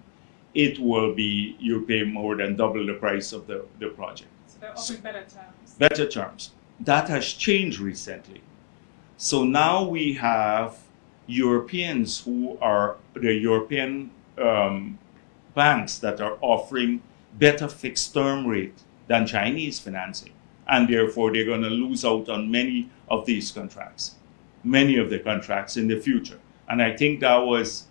it will be, you pay more than double the price of the project. So they're offering better terms. Better terms. That has changed recently. So now we have Europeans who are the European banks that are offering better fixed term rate than Chinese financing. And therefore, they're going to lose out on many of these contracts, many of the contracts in the future. And I think that was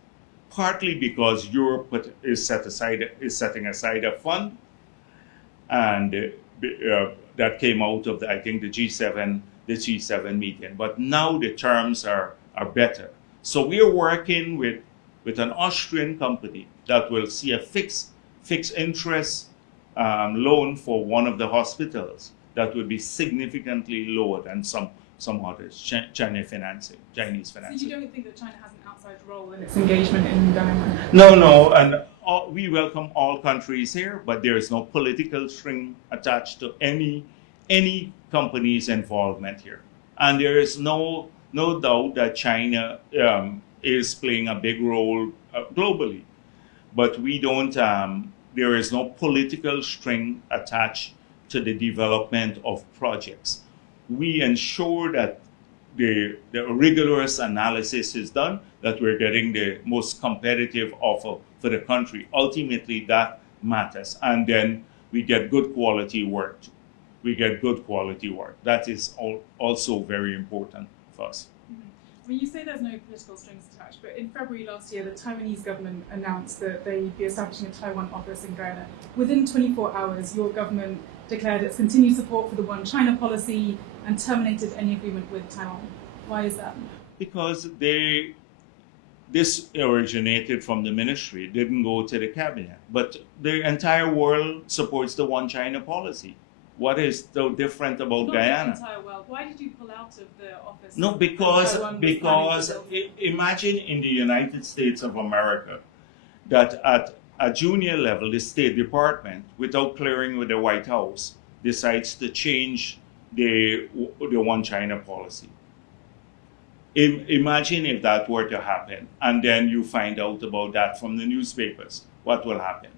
partly because Europe is setting aside a fund, and that came out of I think the G7 meeting. But now the terms are better. So we are working with an Austrian company that will see a fixed interest loan for one of the hospitals that would be significantly lower than some others, Chinese financing. So you don't think that China has an outside role in its engagement in Guyana? No, and we welcome all countries here, but there is no political string attached to any company's involvement here. And there is no doubt that China is playing a big role globally, but we don't. There is no political string attached to the development of projects. We ensure that the rigorous analysis is done, that we're getting the most competitive offer for the country. Ultimately, that matters. And then we get good quality work. That is also very important for us. I mean, you say there's no political strings attached, but in February last year, the Taiwanese government announced that they'd be establishing a Taiwan office in Guyana. Within 24 hours, your government declared its continued support for the One China policy and terminated any agreement with Taiwan. Why is that? Because this originated from the ministry, it didn't go to the cabinet. But the entire world supports the One China policy. What is so different about Not Guyana? The entire world. Why did you pull out of the office? No, because imagine in the United States of America that at a junior level, the State Department, without clearing with the White House, decides to change the One China policy. Imagine if that were to happen, and then you find out about that from the newspapers. What will happen?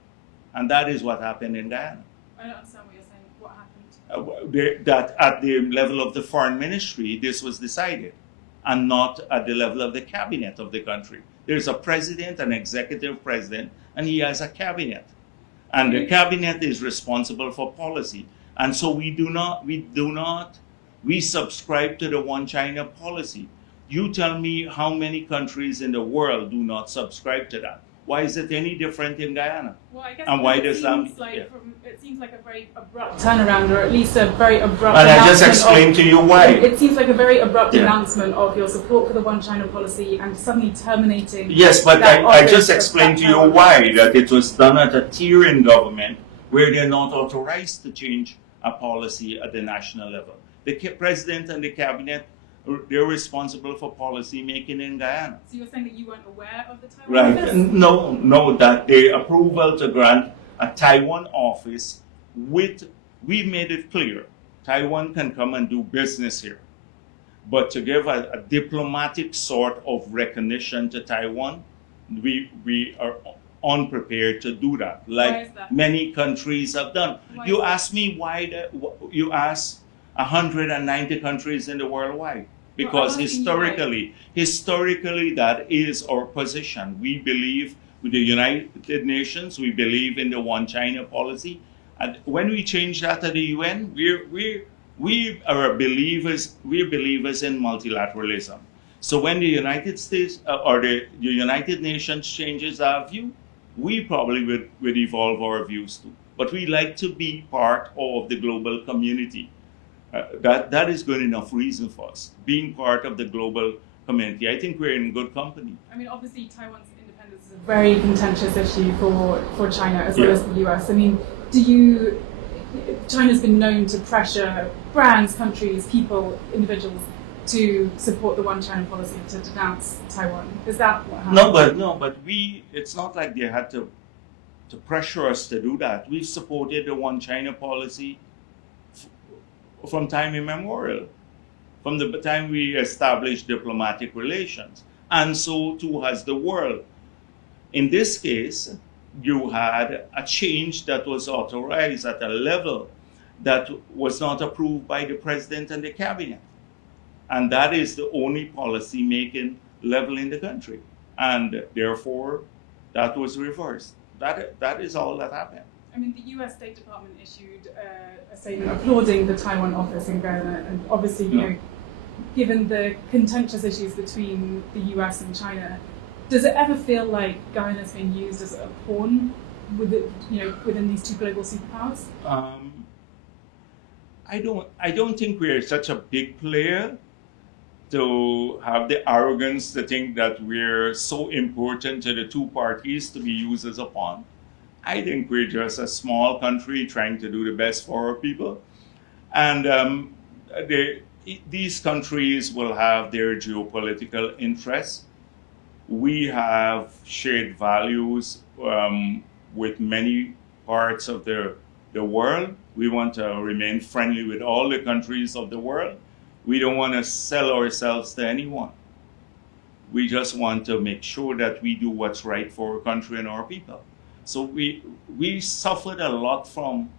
And that is what happened in Guyana. I don't understand what you're saying. What happened? That at the level of the foreign ministry, this was decided, and not at the level of the cabinet of the country. There's a president, an executive president, and he has a cabinet. And the cabinet is responsible for policy. And so we subscribe to the One China policy. You tell me how many countries in the world do not subscribe to that. Why is it any different in Guyana? Well, I guess And why it does seems that? like Yeah. it seems like a very abrupt turnaround, or at least a very abrupt. And I just announcement explained to you why. It seems like a very abrupt Yeah. announcement of your support for the One China policy and suddenly terminating. Yes, but that I office just of explained to that you power. why, that it was done at a tier in government where they're not authorized to change a policy at the national level. The president and the cabinet, they're responsible for policy making in Guyana. So you're saying that you weren't aware of the Taiwan Right. office? No, that the approval to grant a Taiwan office we made it clear, Taiwan can come and do business here. But to give a diplomatic sort of recognition to Taiwan, we are unprepared to do that, like Why is that? many countries have done. Why You is that? ask me why, you ask 190 countries in the world why. Because Well, I'm asking you why. historically, that is our position. We believe with the United Nations, we believe in the One China policy. And when we change that at the UN, we are believers. We're believers in multilateralism. So when the United States or the United Nations changes our view, we probably would evolve our views too. But we like to be part of the global community. That is good enough reason for us being part of the global community. I think we're in good company. I mean, obviously, Taiwan's independence is a very contentious issue for China as well Yeah. as the US. I mean, China's been known to pressure brands, countries, people, individuals to support the One China policy, to denounce Taiwan. Is that what happened? No, but it's not like they had to pressure us to do that. We've supported the One China policy from time immemorial, from the time we established diplomatic relations. And so too has the world. In this case, you had a change that was authorized at a level that was not approved by the president and the cabinet. And that is the only policy making level in the country. And therefore, that was reversed. That is all that happened. I mean, the US State Department issued a statement applauding the Taiwan office in Guyana, and obviously, you know, given the contentious issues between the US and China, does it ever feel like Guyana's being used as a pawn within these two global superpowers? I don't think we're such a big player to have the arrogance to think that we're so important to the two parties to be used as a pawn. I think we're just a small country trying to do the best for our people. And these countries will have their geopolitical interests. We have shared values with many parts of the world. We want to remain friendly with all the countries of the world. We don't want to sell ourselves to anyone. We just want to make sure that we do what's right for our country and our people. So we suffered a lot from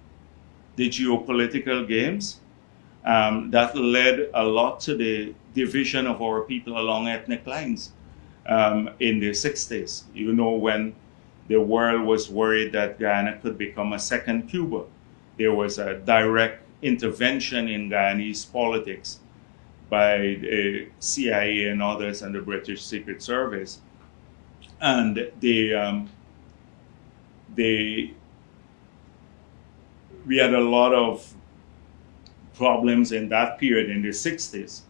the geopolitical games that led a lot to the division of our people along ethnic lines in the 60s. You know, when the world was worried that Guyana could become a second Cuba, there was a direct intervention in Guyanese politics by the CIA and others and the British Secret Service. And we had a lot of problems in that period in the 60s.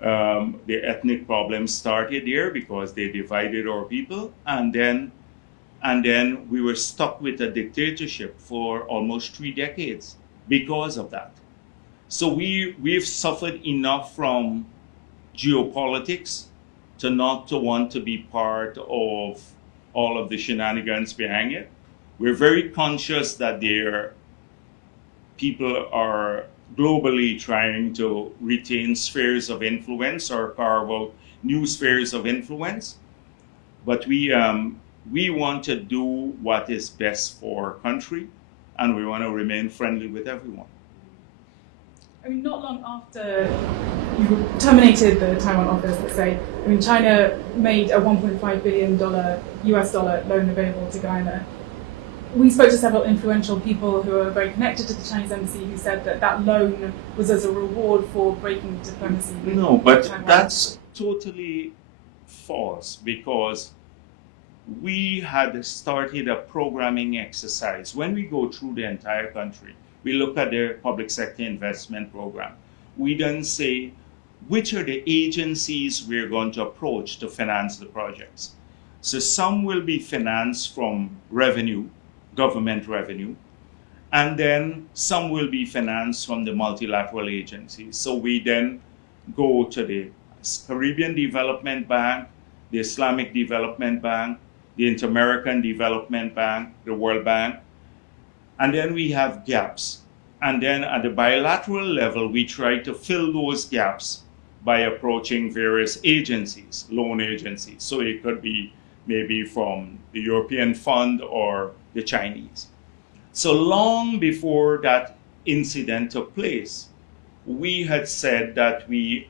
The ethnic problems started there because they divided our people, and then we were stuck with a dictatorship for almost 3 decades because of that. So we've suffered enough from geopolitics to not to want to be part of all of the shenanigans behind it. We're very conscious that people are globally trying to retain spheres of influence or carve out new spheres of influence. But we want to do what is best for our country, and we want to remain friendly with everyone. I mean, not long after you terminated the Taiwan office, let's say, I mean, China made a $1.5 billion US dollar loan available to Guyana. We spoke to several influential people who are very connected to the Chinese embassy who said that loan was as a reward for breaking diplomacy with No, but Taiwan. that's totally false, because we had started a programming exercise. When we go through the entire country, we look at their public sector investment program. We then say, which are the agencies we're going to approach to finance the projects? So some will be financed from revenue, government revenue, and then some will be financed from the multilateral agencies. So we then go to the Caribbean Development Bank, the Islamic Development Bank, the Inter-American Development Bank, the World Bank, and then we have gaps. And then at the bilateral level, we try to fill those gaps by approaching various agencies, loan agencies. So it could be maybe from the European Fund or the Chinese. So long before that incident took place, we had said that we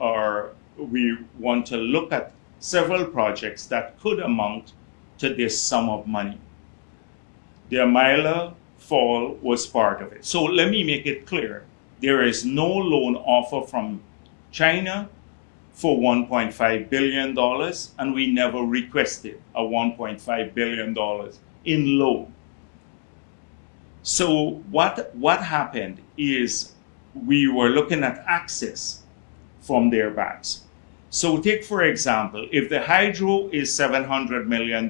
want to look at several projects that could amount to this sum of money. The Amila Fall was part of it. So let me make it clear. There is no loan offer from China for $1.5 billion, and we never requested a $1.5 billion in loan. So what happened is we were looking at access from their banks. So take, for example, if the hydro is $700 million,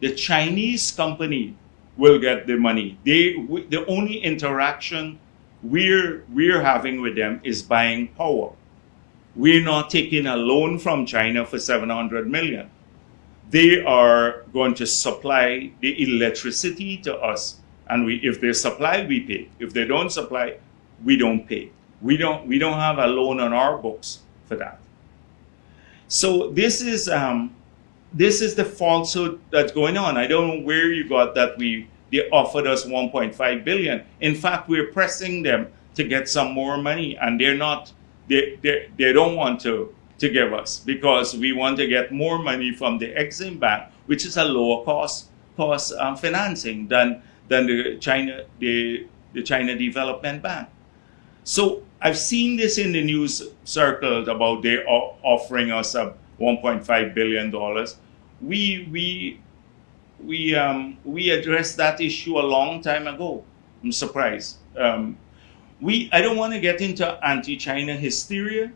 the Chinese company will get the money. The only interaction we're having with them is buying power. We're not taking a loan from China for $700 million. They are going to supply the electricity to us, and if they supply, we pay. If they don't supply, we don't pay. We don't have a loan on our books for that. So this is the falsehood that's going on. I don't know where you got that they offered us 1.5 billion. In fact, we're pressing them to get some more money, and they don't want to give us, because we want to get more money from the Exim Bank, which is a lower cost financing than the China Development Bank. So I've seen this in the news circles about they offering us a $1.5 billion. We addressed that issue a long time ago. I'm surprised. I don't want to get into anti-China hysteria,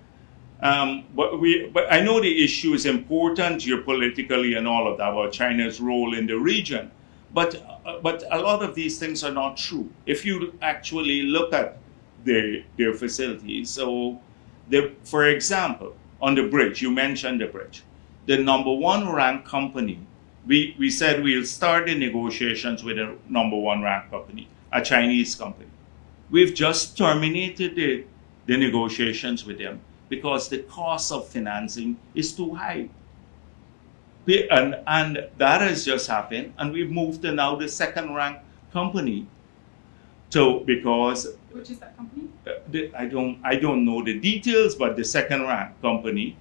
but I know the issue is important geopolitically and all of that about China's role in the region. But a lot of these things are not true. If you actually look at their facilities, for example, on the bridge, you mentioned the bridge, the number one ranked company, we said we'll start the negotiations with a number one ranked company, a Chinese company. We've just terminated the negotiations with them because the cost of financing is too high. And that has just happened, and we've moved to now the second ranked company. Because which is that company? I don't know the details, but the second ranked company.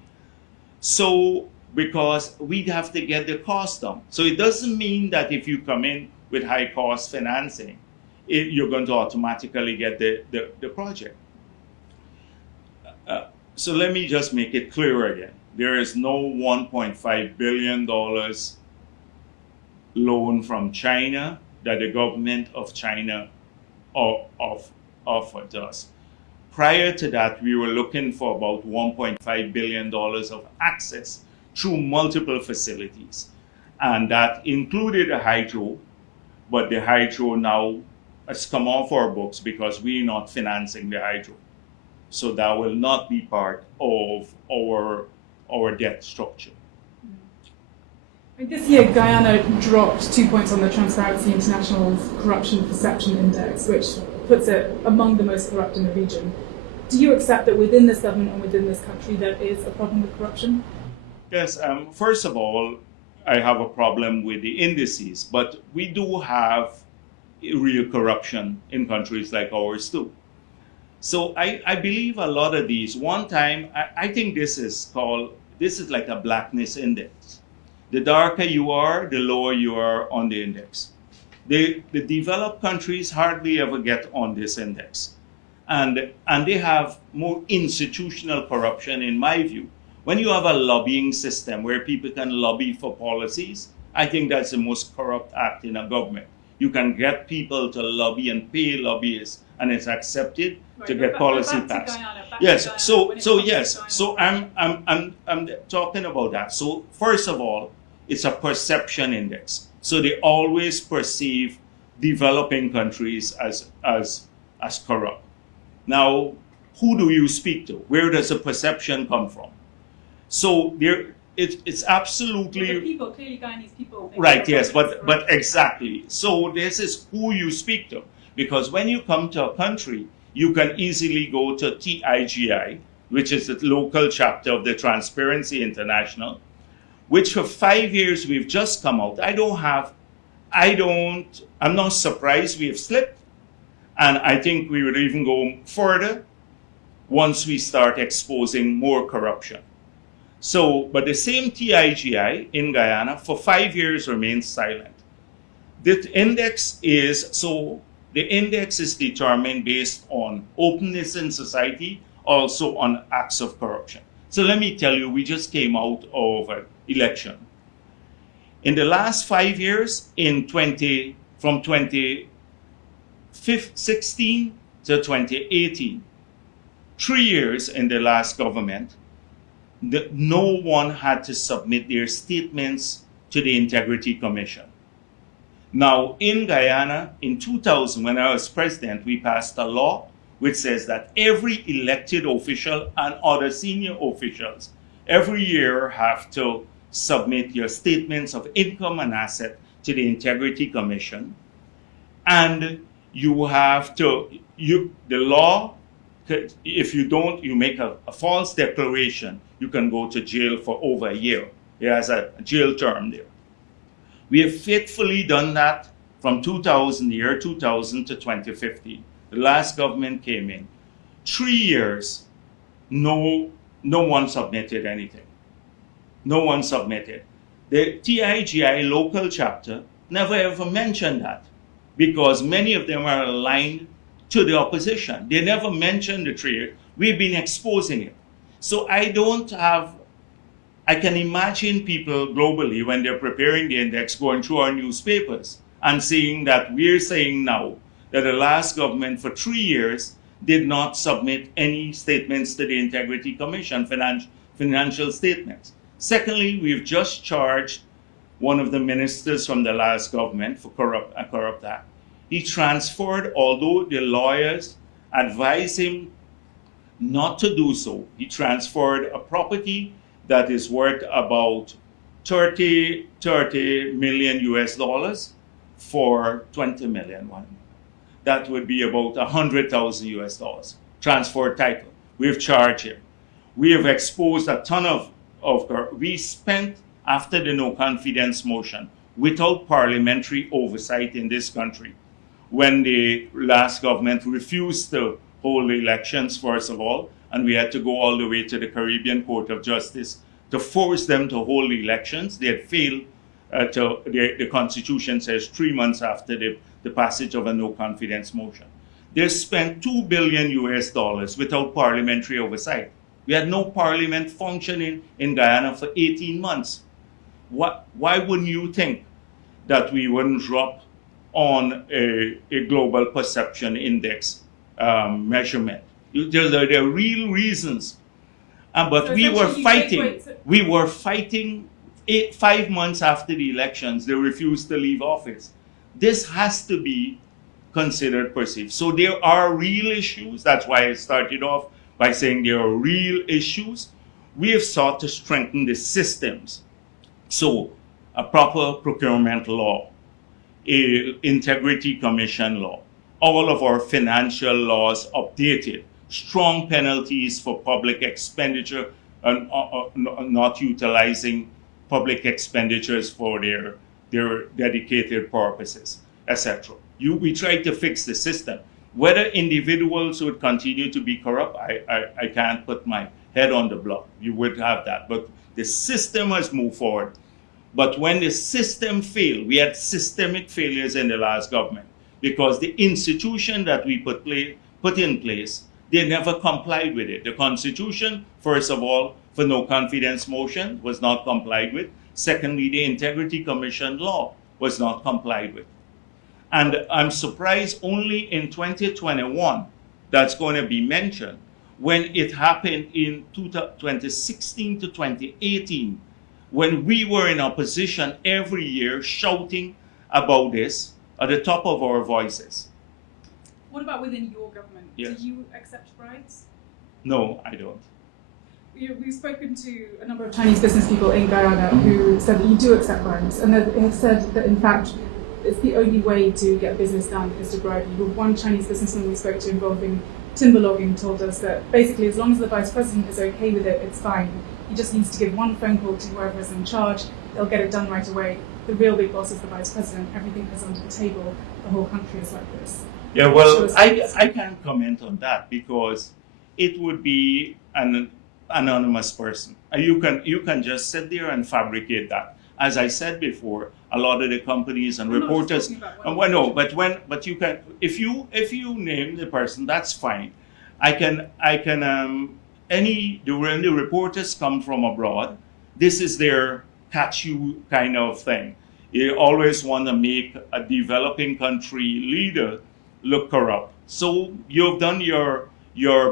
So because we'd have to get the cost down. So it doesn't mean that if you come in with high cost financing, you're going to automatically get the project. So let me just make it clear again. There is no $1.5 billion loan from China that the government of China offered us. Prior to that, we were looking for about $1.5 billion of access through multiple facilities. And that included a hydro, but the hydro now has come off our books because we're not financing the hydro. So that will not be part of our debt structure. This year, Guyana dropped 2 points on the Transparency International's Corruption Perception Index, which puts it among the most corrupt in the region. Do you accept that within this government and within this country there is a problem with corruption? Yes, first of all, I have a problem with the indices, but we do have real corruption in countries like ours too. So I believe a lot of these, one time, I think this is like a blackness index. The darker you are, the lower you are on the index. The developed countries hardly ever get on this index. And they have more institutional corruption, in my view. When you have a lobbying system where people can lobby for policies, I think that's the most corrupt act in a government. You can get people to lobby and pay lobbyists, and it's accepted to get policy passed. Yes. So I'm talking about that. So first of all, it's a perception index. So they always perceive developing countries as corrupt. Now, who do you speak to? Where does the perception come from? So it's absolutely the people, clearly Guyanese people. Right, yes, but exactly. So this is who you speak to. Because when you come to a country, you can easily go to TIGI, which is the local chapter of the Transparency International, which for 5 years we've just come out. I'm not surprised we have slipped. And I think we would even go further once we start exposing more corruption. So, but the same TIGI in Guyana for 5 years remains silent. The index is determined based on openness in society, also on acts of corruption. So let me tell you, we just came out of an election. In the last 5 years, from 2016 to 2018, 3 years in the last government, no one had to submit their statements to the Integrity Commission. Now, in Guyana, in 2000, when I was president, we passed a law which says that every elected official and other senior officials every year have to submit your statements of income and asset to the Integrity Commission. And you have to, the law, if you don't, you make a false declaration, you can go to jail for over a year. It has a jail term there. We have faithfully done that from 2000 to 2015. The last government came in. 3 years, no one submitted anything. No one submitted. The TIGI local chapter never ever mentioned that because many of them are aligned to the opposition. They never mentioned the 3 years. We've been exposing it. So I can imagine people globally when they're preparing the index going through our newspapers and seeing that we're saying now that the last government for 3 years did not submit any statements to the Integrity Commission, financial statements. Secondly, we've just charged one of the ministers from the last government for a corrupt act. He transferred, although the lawyers advised him not to do so, he transferred a property that is worth about 30 million US dollars for 20 million. That would be about 100,000 US dollars. Transfer title. We've charged him. We have exposed a ton of we spent, after the no confidence motion, without parliamentary oversight in this country, when the last government refused to hold elections, first of all, and we had to go all the way to the Caribbean Court of Justice to force them to hold elections. They had failed the Constitution says 3 months after the passage of a no confidence motion. They spent $2 billion US dollars without parliamentary oversight. We had no parliament functioning in Guyana for 18 months. Why wouldn't you think that we wouldn't drop on a global perception index measurement? There are real reasons. But So we were essentially fighting. We were fighting 5 months after the elections. They refused to leave office. This has to be considered perceived. So there are real issues. That's why I started off by saying there are real issues. We have sought to strengthen the systems. So a proper procurement law, a integrity commission law, all of our financial laws updated, strong penalties for public expenditure and not utilizing public expenditures for their dedicated purposes, etc. We try to fix the system. Whether individuals would continue to be corrupt, I can't put my head on the block. You would have that. But the system has moved forward. But when the system failed, we had systemic failures in the last government because the institution that we put in place, they never complied with it. The Constitution, first of all, for no confidence motion was not complied with. Secondly, the Integrity Commission law was not complied with. And I'm surprised only in 2021 that's going to be mentioned, when it happened in 2016 to 2018, when we were in opposition every year shouting about this at the top of our voices. What about within your government? Yes. Do you accept bribes? No, I don't. We've spoken to a number of Chinese business people in Guyana who said that you do accept bribes, and they have said that in fact it's the only way to get business done is to bribe you. One Chinese businessman we spoke to involving timber logging told us that basically as long as the vice president is okay with it, it's fine. He just needs to give one phone call to whoever is in charge, they'll get it done right away. The real big boss is the vice president, everything is under the table, the whole country is like this. Yeah, well, I can't comment on that because it would be an anonymous person. You can just sit there and fabricate that. As I said before, a lot of the companies and reporters. Well, no, but you can if you name the person, that's fine. When the reporters come from abroad, this is their catch you kind of thing. You always want to make a developing country leader look corrupt. So you've done your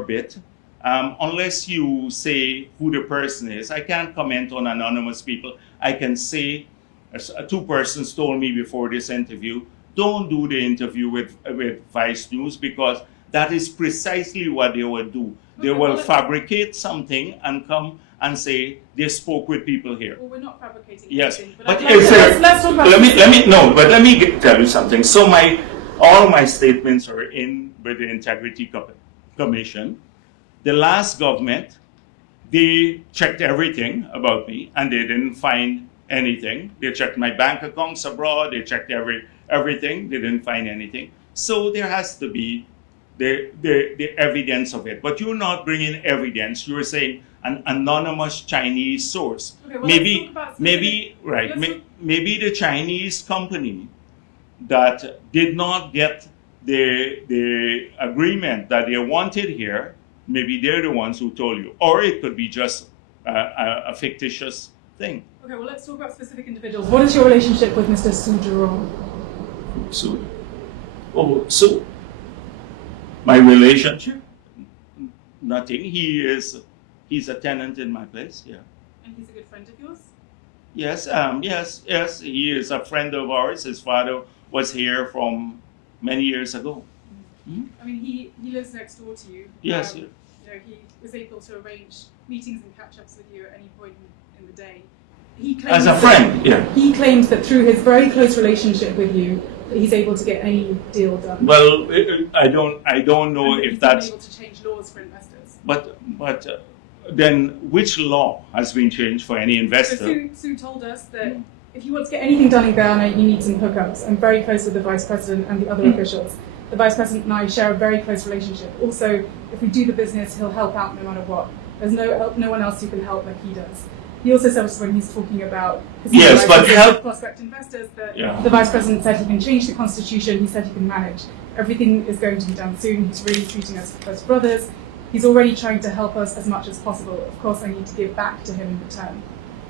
bit. Unless you say who the person is, I can't comment on anonymous people. I can say, two persons told me before this interview, don't do the interview with Vice News because that is precisely what they will do. They will fabricate something and come and say they spoke with people here. Well, we're not fabricating yes, anything. But let's talk about let me tell you something. So all my statements are in with the Integrity Commission. The last government, they checked everything about me and they didn't find anything. They checked my bank accounts abroad, they checked everything, they didn't find anything. So there has to be the evidence of it. But you're not bringing evidence, you're saying an anonymous Chinese source. Okay, well, maybe the Chinese company that did not get the agreement that they wanted here, maybe they're the ones who told you. Or it could be just a fictitious thing. Okay, well, let's talk about specific individuals. What is your relationship with Mr. Su Jerome? So my relationship? Nothing. He's a tenant in my place, yeah. And he's a good friend of yours? Yes, he is a friend of ours. His father was here from many years ago. Mm-hmm. I mean, he lives next door to you. Yes. You know, he was able to arrange meetings and catch-ups with you at any point in the day. As a friend, yeah. He claims that through his very close relationship with you, that he's able to get any deal done. Well, I don't know if that's able to change laws for investors. But then which law has been changed for any investor? So Sue told us that if you want to get anything done in Guyana, you need some hookups. I'm very close with the Vice President and the other officials. The Vice President and I share a very close relationship. Also, if we do the business, he'll help out no matter what. There's no one else who can help like he does. He also said when he's talking about prospect investors that the Vice President said he can change the Constitution, he said he can manage. Everything is going to be done soon. He's really treating us as brothers. He's already trying to help us as much as possible. Of course, I need to give back to him in return.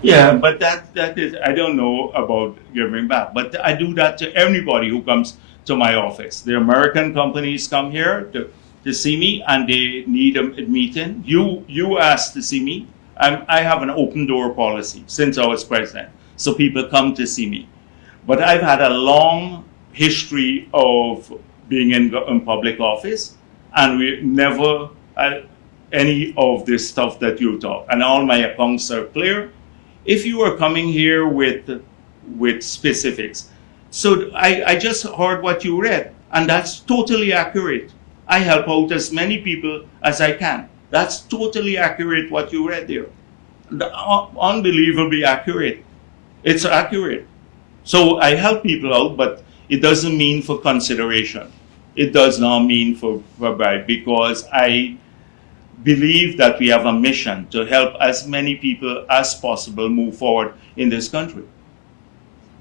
Yeah, but that is, I don't know about giving back, but I do that to everybody who comes to my office. The American companies come here to see me and they need a meeting. You asked to see me. I have an open door policy since I was president, so people come to see me. But I've had a long history of being in public office, and we never had any of this stuff that you talk. And all my accounts are clear. If you are coming here with specifics, so I just heard what you read, and that's totally accurate. I help out as many people as I can. That's totally accurate what you read there. Unbelievably accurate. It's accurate. So I help people out, but it doesn't mean for consideration. It does not mean for bribe, because I believe that we have a mission to help as many people as possible move forward in this country.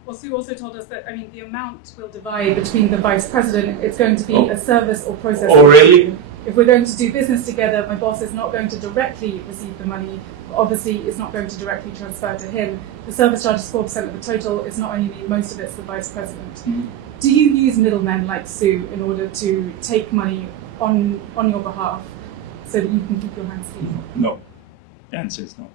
Well, Sue also told us that, the amount will divide between the Vice President. It's going to be a service or process. Oh, really? if we're going to do business together, my boss is not going to directly receive the money. Obviously, it's not going to directly transfer to him. The service charge is 4% of the total. It's not only me, most of it's the vice president. Mm-hmm. Do you use middlemen like Sue in order to take money on your behalf so that you can keep your hands clean? No. The answer is no.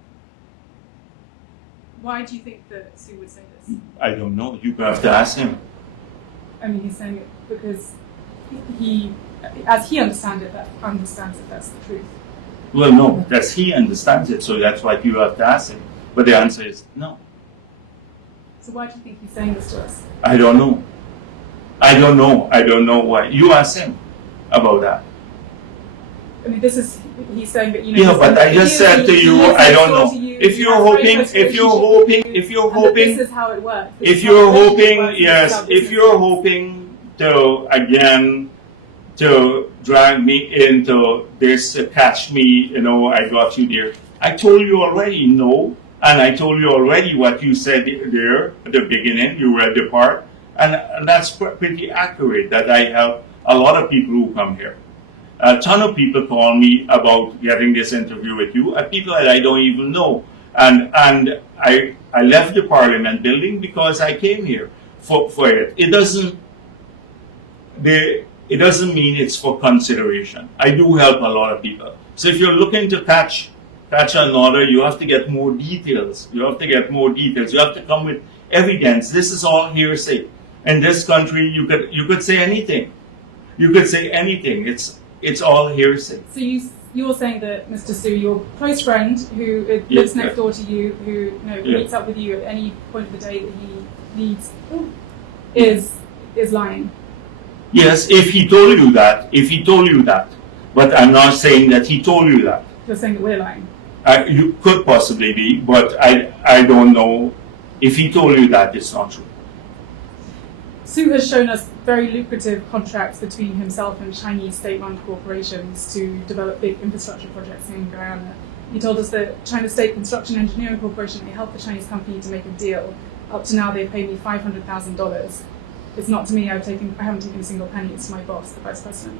Why do you think that Sue would say this? I don't know. You have to ask him. I mean, he's saying it because he, as he understands it, that's the truth. Well, no, that's he understands it, so that's what you have to ask him. But the answer is no. So why do you think he's saying this to us? I don't know. I don't know why. You ask him about that. I mean, he's saying that, Yeah, but I just said to you, I don't know. If you're hoping, this is how it works. if you're hoping to, again, to drag me into this, catch me, I got you there. I told you already no, and I told you already what you said there at the beginning, you read the part, and that's pretty accurate, that I have a lot of people who come here. A ton of people call me about getting this interview with you, people that I don't even know. And I left the Parliament building because I came here for it. It doesn't mean it's for consideration. I do help a lot of people. So if you're looking to catch another, you have to get more details. You have to come with evidence. This is all hearsay. In this country, you could say anything. It's all hearsay. So you're saying that Mr. Sue, your close friend who lives next door to you, who meets up with you at any point of the day that he needs, is lying. Yes, if he told you that. But I'm not saying that he told you that. You're saying that we're lying. You could possibly be, but I don't know. If he told you that, it's not true. Sue has shown us very lucrative contracts between himself and Chinese state-run corporations to develop big infrastructure projects in Guyana. He told us that China State Construction Engineering Corporation, they helped the Chinese company to make a deal. Up to now, they paid me $500,000. It's not to me. I haven't taken a single penny. It's to my boss, the vice president.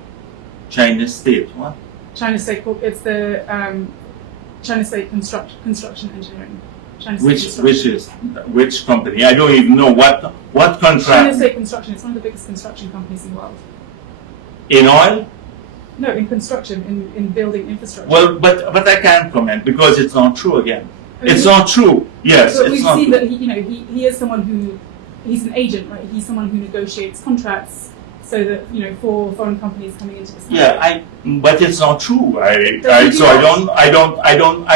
China State what? China State. It's the China State Construction Engineering. Which company? I don't even know what contract. China State Construction. It's one of the biggest construction companies in the world. In oil? No, in construction, in building infrastructure. Well, but I can't comment because it's not true again. It's not true. Yes, but it's we've not seen true. that he is someone who, he's an agent, right? He's someone who negotiates contracts so that for foreign companies coming into this country. Yeah, but it's not true. I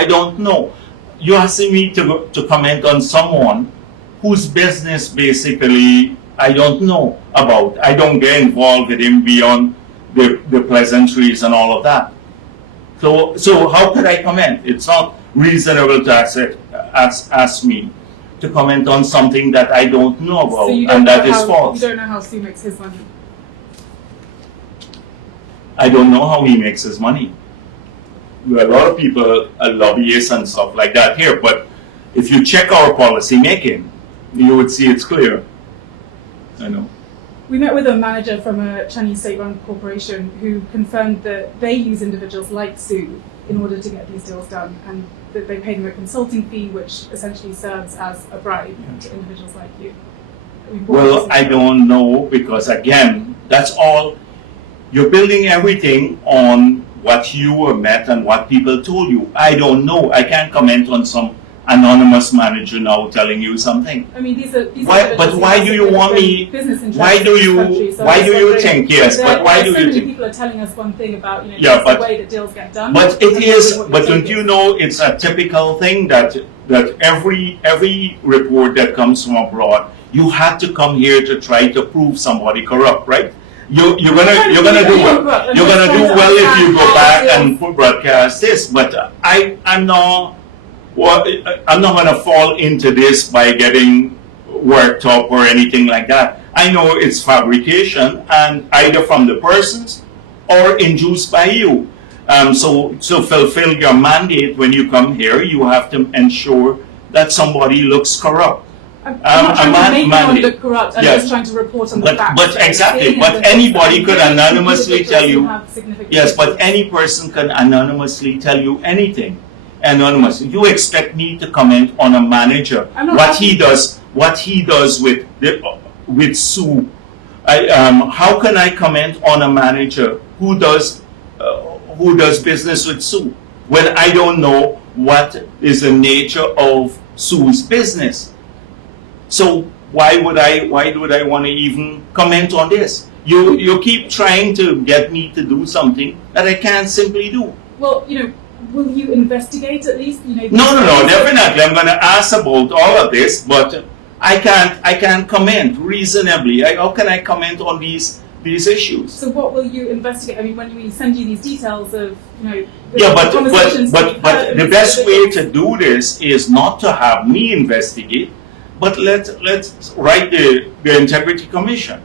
don't know. You're asking me to comment on someone whose business basically I don't know about. I don't get involved with him beyond the pleasantries and all of that. So how could I comment? It's not reasonable to ask me to comment on something that I don't know about, and that is false. You don't know how Sue makes his money? I don't know how he makes his money. There are a lot of people, lobbyists and stuff like that here, but if you check our policy making, you would see it's clear. I know. We met with a manager from a Chinese state-run corporation who confirmed that they use individuals like Sue in order to get these deals done, and that they pay them a consulting fee, which essentially serves as a bribe to individuals like you. Well, I don't know, because again, that's all. You're building everything on what you met and what people told you. I don't know. I can't comment on some anonymous manager now telling you something. I mean, these are but why do you want me? Why do you think? Yes, but why do you think? People are telling us one thing about the way that deals get done. But it is. But don't you know? It's a typical thing that every report that comes from abroad, you have to come here to try to prove somebody corrupt, right? You're gonna do well. You're gonna do well if you go back and broadcast this. But I'm not gonna fall into this by getting worked up or anything like that. I know it's fabrication, and either from the persons or induced by you. So fulfill your mandate when you come here. You have to ensure that somebody looks corrupt. I'm not trying to make anyone look corrupt. I'm Yes. just trying to report on the facts. But exactly, Saying but that anybody could very anonymously individuals tell who you. have significant Yes, but issues. any person can anonymously tell you anything. Anonymously. You expect me to comment on a manager, I'm not what asking- he does with Sue. How can I comment on a manager who does business with Sue when I don't know what is the nature of Sue's business? So why would I want to even comment on this? You keep trying to get me to do something that I can't simply do. Well, will you investigate at least? No, definitely. I'm going to ask about all of this, but I can't comment reasonably. How can I comment on these issues? So what will you investigate? I mean, when we send you these details of, Yeah, but conversations that you've had, the best way to do this is not to have me investigate, but let's write the Integrity Commission.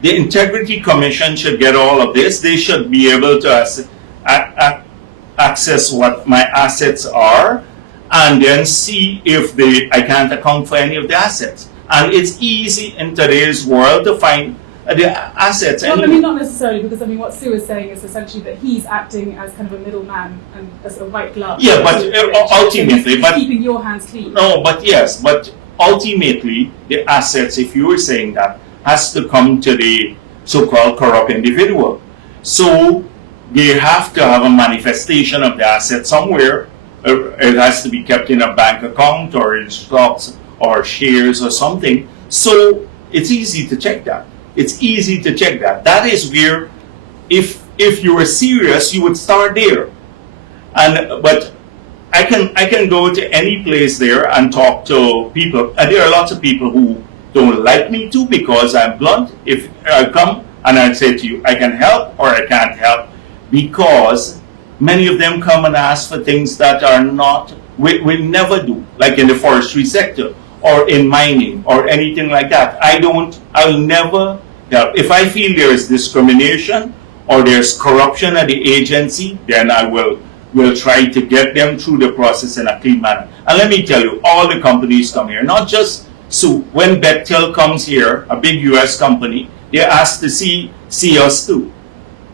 The Integrity Commission should get all of this. They should be able to access what my assets are, and then see if I can't account for any of the assets. And it's easy in today's world to find the assets. Well, I mean, not necessarily, because what Sue is saying is essentially that he's acting as kind of a middleman and as a white glove. Yeah, but ultimately, he's keeping your hands clean. No, but yes, but ultimately, the assets, if you were saying that, has to come to the so-called corrupt individual. So they have to have a manifestation of the asset somewhere. It has to be kept in a bank account or in stocks or shares or something. So it's easy to check that. It's easy to check that. That is where, if you were serious, you would start there. But I can go to any place there and talk to people. And there are lots of people who don't like me too, because I'm blunt. If I come and I say to you, I can help or I can't help, because many of them come and ask for things that are not, we never do, like in the forestry sector or in mining or anything like that. I'll never help. If I feel there is discrimination or there's corruption at the agency, then I will try to get them through the process in a clean manner. And let me tell you, all the companies come here, not just Sue. When Bechtel comes here, a big US company, they're asked to see us too.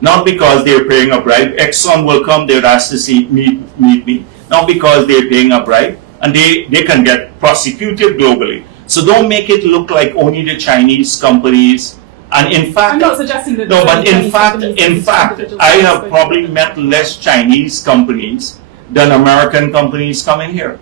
Not because they're paying a bribe. Exxon will come, they're asked to meet me. Not because they're paying a bribe, and they can get prosecuted globally. So don't make it look like only the Chinese companies. And in fact, I'm not suggesting that. No, but in fact, individuals I have probably met less Chinese companies than American companies coming here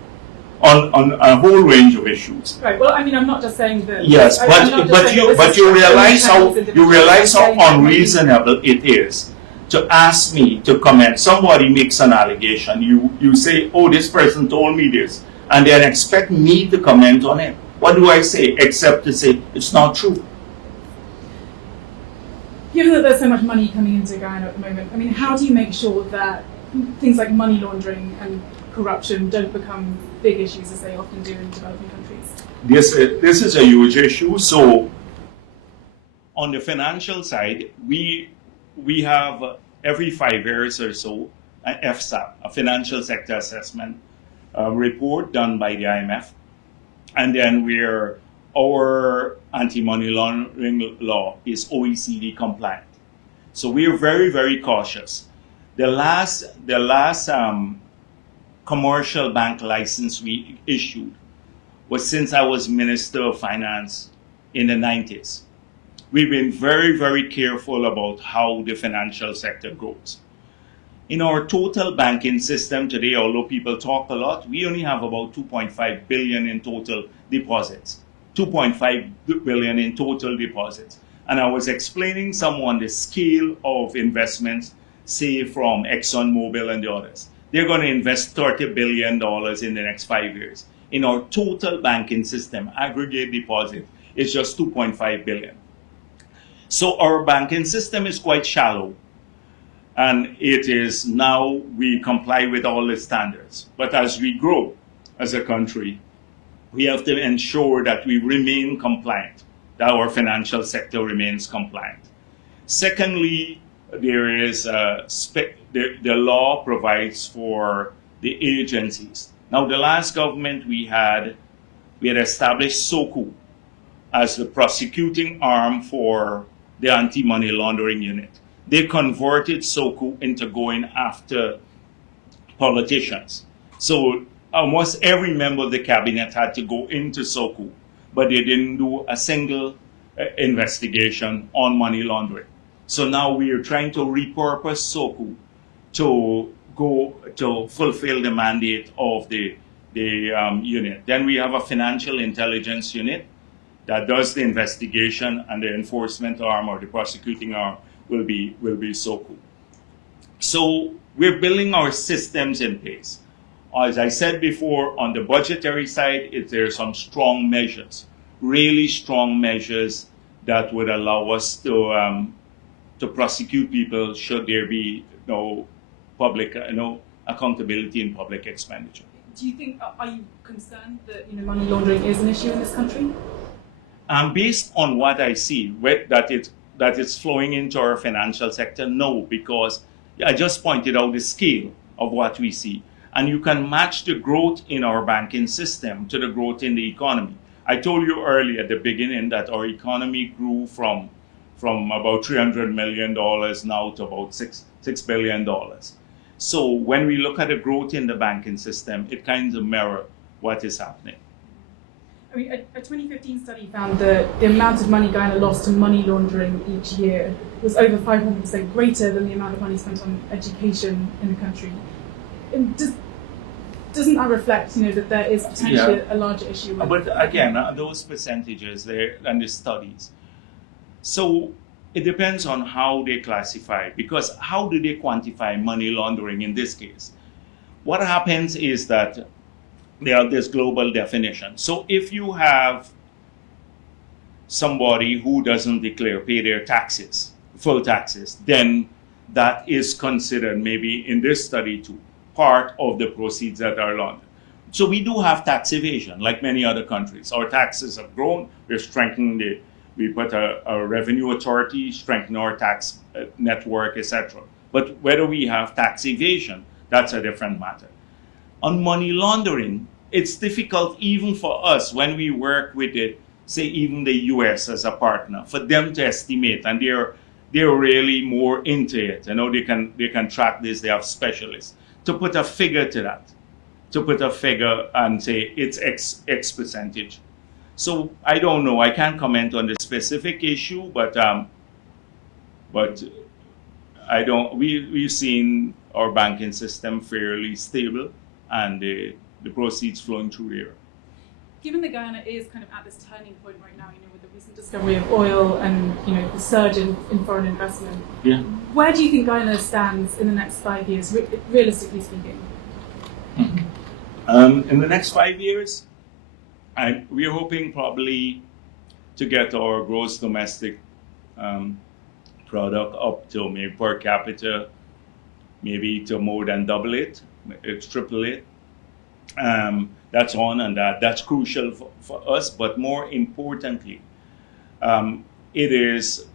on a whole range of issues. Right. Well, I mean, I'm not just saying that. Yes, but you realize how unreasonable it is to ask me to comment. Somebody makes an allegation. You say, "Oh, this person told me this," and then expect me to comment on it. What do I say except to say it's not true? Given that there's so much money coming into Guyana at the moment, I mean, how do you make sure that things like money laundering and corruption don't become big issues as they often do in developing countries? This is a huge issue. So on the financial side, we have every 5 years or so an FSAP, a financial sector assessment report done by the IMF, and then our anti-money laundering law is OECD compliant. So we are very, very cautious. The last commercial bank license we issued was since I was Minister of Finance in the 90s. We've been very, very careful about how the financial sector grows. In our total banking system today, although people talk a lot, we only have about 2.5 billion in total deposits. 2.5 billion in total deposits. And I was explaining someone the scale of investments, say from ExxonMobil and the others. They're going to invest $30 billion in the next 5 years. In our total banking system, aggregate deposit is just 2.5 billion. So our banking system is quite shallow. And it is now we comply with all the standards. But as we grow as a country, we have to ensure that we remain compliant, that our financial sector remains compliant. Secondly, there is the law provides for the agencies. Now, the last government we had we had established SOCU as the prosecuting arm for the anti-money laundering unit. They converted SOCU into going after politicians. So almost every member of the cabinet had to go into SOCU, but they didn't do a single investigation on money laundering. So now we are trying to repurpose SOCU to go to fulfill the mandate of the unit. Then we have a financial intelligence unit that does the investigation, and the enforcement arm or the prosecuting arm will be SOCU. So we're building our systems in place. As I said before, on the budgetary side, there are some strong measures, really strong measures that would allow us to prosecute people should there be no accountability in public expenditure. Do you think, are you concerned that money laundering is an issue in this country? Based on what I see, that it's flowing into our financial sector, no, because I just pointed out the scale of what we see. And you can match the growth in our banking system to the growth in the economy. I told you earlier at the beginning that our economy grew from about $300 million now to about $6 billion. So when we look at the growth in the banking system, it kind of mirrors what is happening. I mean, a 2015 study found that the amount of money Guyana lost to money laundering each year was over 500% greater than the amount of money spent on education in the country. And doesn't that reflect, that there is potentially a larger issue? But again, those percentages there and the studies. So it depends on how they classify, because how do they quantify money laundering in this case? What happens is that they have this global definition. So if you have somebody who doesn't pay their taxes, full taxes, then that is considered, maybe in this study too, part of the proceeds that are laundered. So we do have tax evasion, like many other countries. Our taxes have grown. We're strengthening we put a revenue authority, strengthen our tax network, etc. But whether we have tax evasion, that's a different matter. On money laundering, it's difficult even for us when we work with even the US as a partner, for them to estimate, and they're really more into it. They can track this, they have specialists. To put a figure to that, to put a figure and say it's X percentage. So I don't know, I can't comment on the specific issue, but we've seen our banking system fairly stable, and the proceeds flowing through here. Given that Guyana is kind of at this turning point right now, with the recent discovery of oil and the surge in foreign investment, where do you think Guyana stands in the next 5 years, realistically speaking? In the next 5 years, we're hoping probably to get our gross domestic product up to maybe per capita, maybe to more than double it, triple it. That's on, and that's crucial for us. But more importantly, it is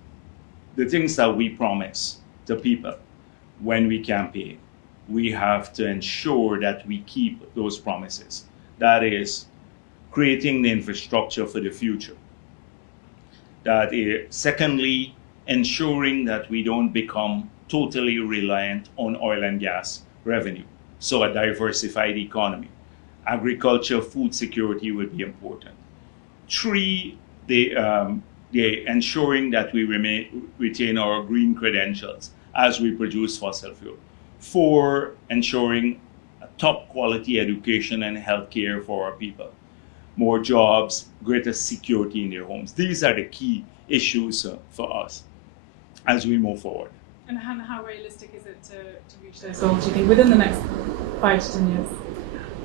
the things that we promise to people when we campaign. We have to ensure that we keep those promises. That is creating the infrastructure for the future. That is, secondly, ensuring that we don't become totally reliant on oil and gas revenue. So a diversified economy. Agriculture, food security would be important. 3, the ensuring that we retain our green credentials as we produce fossil fuel. 4, ensuring a top quality education and healthcare for our people. More jobs, greater security in their homes. These are the key issues for us as we move forward. And how realistic is it to reach those goals, do you think, within the next 5 to 10 years?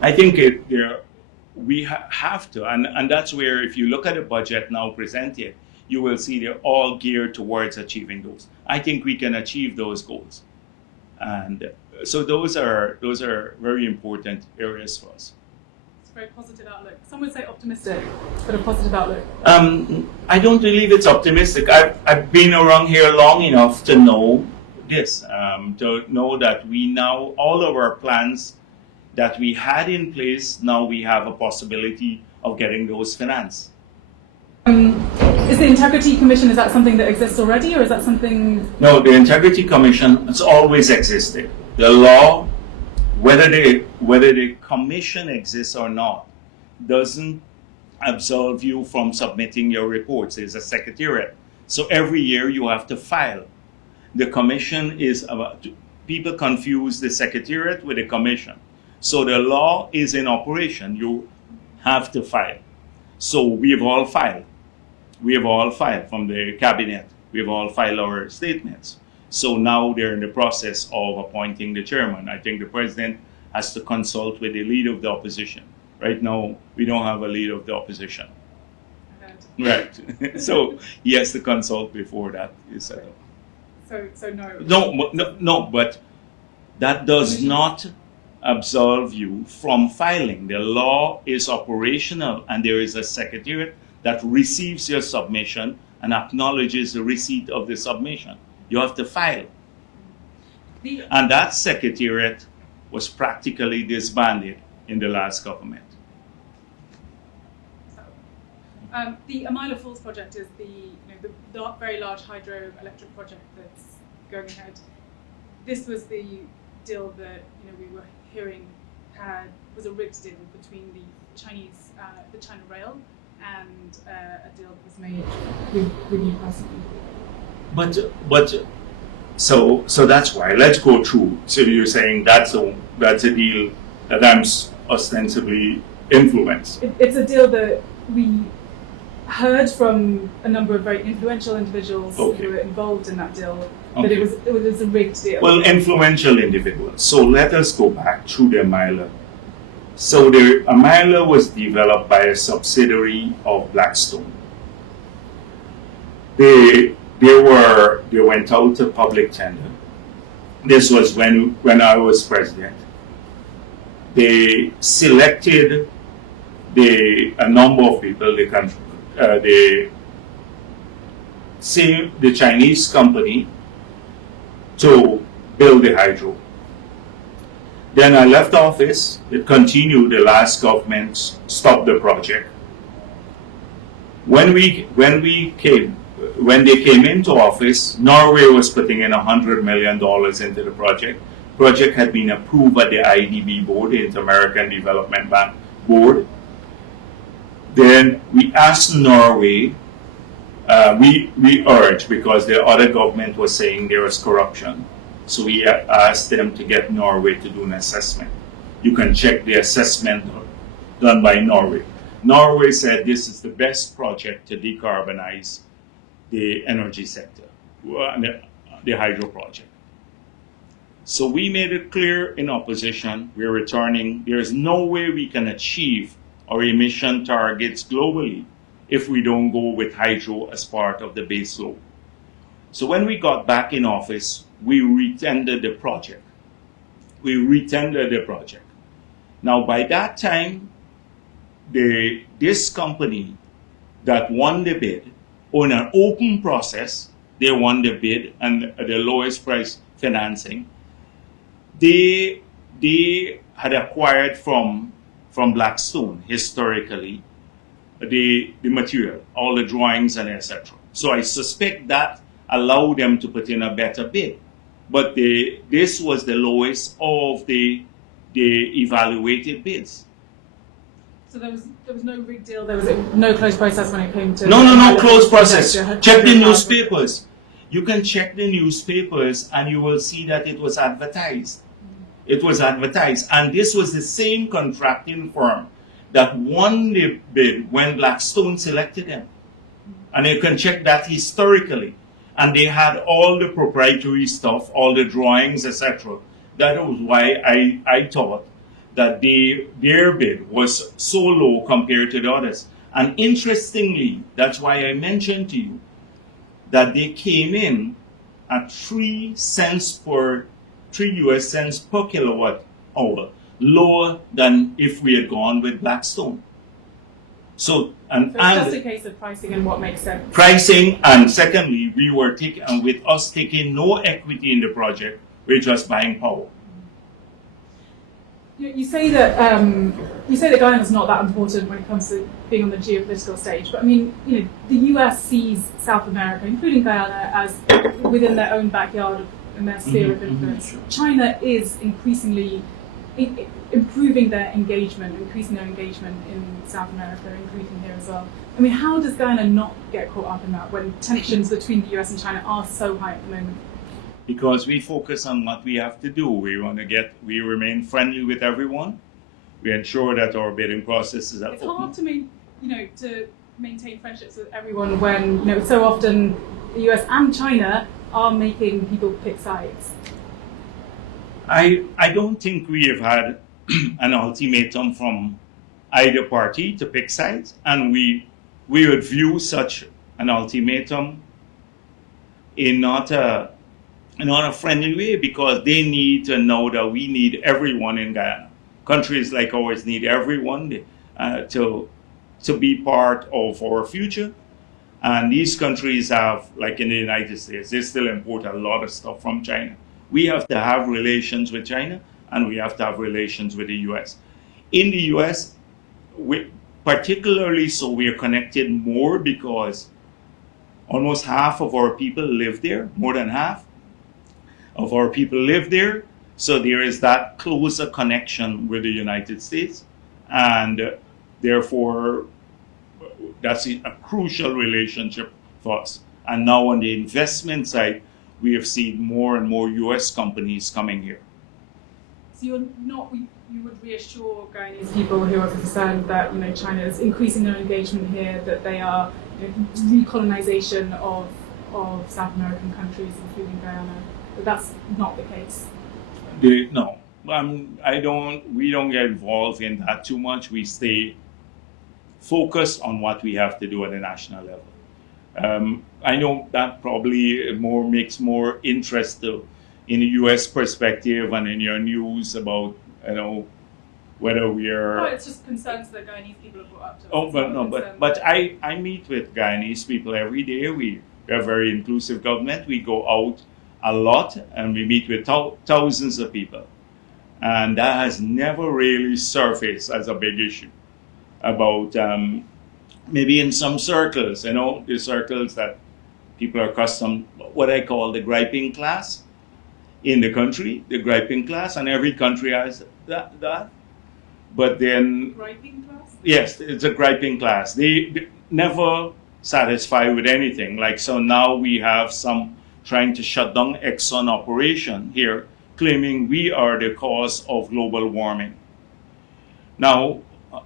I think we have to, and that's where, if you look at the budget now presented, you will see they're all geared towards achieving those. I think we can achieve those goals, and so those are very important areas for us. It's a very positive outlook. Some would say optimistic, but a positive outlook. I don't believe it's optimistic. I've been around here long enough to know this, to know that we now, all of our plans that we had in place, now we have a possibility of getting those financed. Is the Integrity Commission, is that something that exists already, or is that something? No, the Integrity Commission has always existed. The law, whether the commission exists or not, doesn't absolve you from submitting your reports. There's a secretariat. So every year you have to file. The commission is about, people confuse the secretariat with the commission. So the law is in operation. You have to file. So we've all filed. We have all filed from the cabinet. We've all filed our statements. So now they're in the process of appointing the chairman. I think the president has to consult with the leader of the opposition. Right now, we don't have a leader of the opposition. Right. So he has to consult before that is set up. So no. No, but that does not absolve you from filing. The law is operational, and there is a secretariat that receives your submission and acknowledges the receipt of the submission. You have to file. And that secretariat was practically disbanded in the last government. The Amila Falls project is the very large hydroelectric project that's going ahead. This was the deal that we were hearing was a rigged deal between the China Rail, and a deal that was made with you personally. But so that's why. Let's go through. So you're saying that's a deal that I'm ostensibly influenced. It's a deal that we heard from a number of very influential individuals who were involved in that deal, but it was a rigged deal. Well, influential individuals. So let us go back through the Amila. So the Amila was developed by a subsidiary of Blackstone. They went out to public tender. This was when I was president. They selected a number of people. The Chinese company to build the hydro. Then I left office. It continued. The last government stopped the project. When they came into office, Norway was putting in $100 million into the project. Project had been approved by the IDB board, the Inter-American Development Bank board. Then we asked Norway, we urged, because the other government was saying there was corruption. So we asked them to get Norway to do an assessment. You can check the assessment done by Norway. Norway said this is the best project to decarbonize the energy sector, the hydro project. So we made it clear in opposition, we're returning. There's no way we can achieve our emission targets globally if we don't go with hydro as part of the base load. So when we got back in office, we retendered the project. Now by that time, this company that won the bid, on an open process, they won the bid and the lowest price financing. They had acquired from Blackstone historically the material, all the drawings and etc. So I suspect that allowed them to put in a better bid. But this was the lowest of the evaluated bids. So there was no rigged deal, there was no closed process when it came to... No closed process. Check the newspapers. You can check the newspapers and you will see that it was advertised. It was advertised. And this was the same contracting firm that won the bid when Blackstone selected them. And you can check that historically. And they had all the proprietary stuff, all the drawings, etc. That was why I thought that their bid was so low compared to the others. And interestingly, that's why I mentioned to you that they came in at 3 US cents per kilowatt hour, lower than if we had gone with Blackstone. So it's just a case of pricing and what makes sense. Pricing, and secondly, we were with us taking no equity in the project, we're just buying power. You say that Guyana is not that important when it comes to being on the geopolitical stage, but I mean, the US sees South America, including Guyana, as within their own backyard and their sphere of influence. China is increasingly improving their engagement, increasing their engagement in South America, including here as well. I mean, how does Guyana not get caught up in that when tensions between the US and China are so high at the moment? Because we focus on what we have to do. We remain friendly with everyone. We ensure that our bidding processes are It's open. hard to maintain friendships with everyone when so often the US and China are making people pick sides. I don't think we have had an ultimatum from either party to pick sides, and we would view such an ultimatum in not a friendly way, because they need to know that we need everyone in Guyana. Countries like ours need everyone to be part of our future. And these countries have, like in the United States, they still import a lot of stuff from China. We have to have relations with China, and we have to have relations with the US. In the US, particularly so, we are connected more because almost half of our people live there, more than half of our people live there. So there is that closer connection with the United States. And therefore, that's a crucial relationship for us. And now on the investment side, we have seen more and more US companies coming here. So you would reassure Guyanese people who are concerned that China is increasing their engagement here, that they are recolonization of South American countries, including Guyana. But that's not the case. No, we don't get involved in that too much. We stay focused on what we have to do at the national level. I know that probably makes more interest in the U.S. perspective and in your news about whether we are. No, it's just concerns that Guyanese people have brought up to us. Oh, but I meet with Guyanese people every day. We are a very inclusive government. We go out a lot and we meet with thousands of people, and that has never really surfaced as a big issue. About maybe in some circles, the circles that people are accustomed, what I call the griping class in the country, the griping class, and every country has that. But then, griping class? Yes, it's a griping class. They never satisfied with anything. Like, so now we have some trying to shut down Exxon operation here, claiming we are the cause of global warming. Now,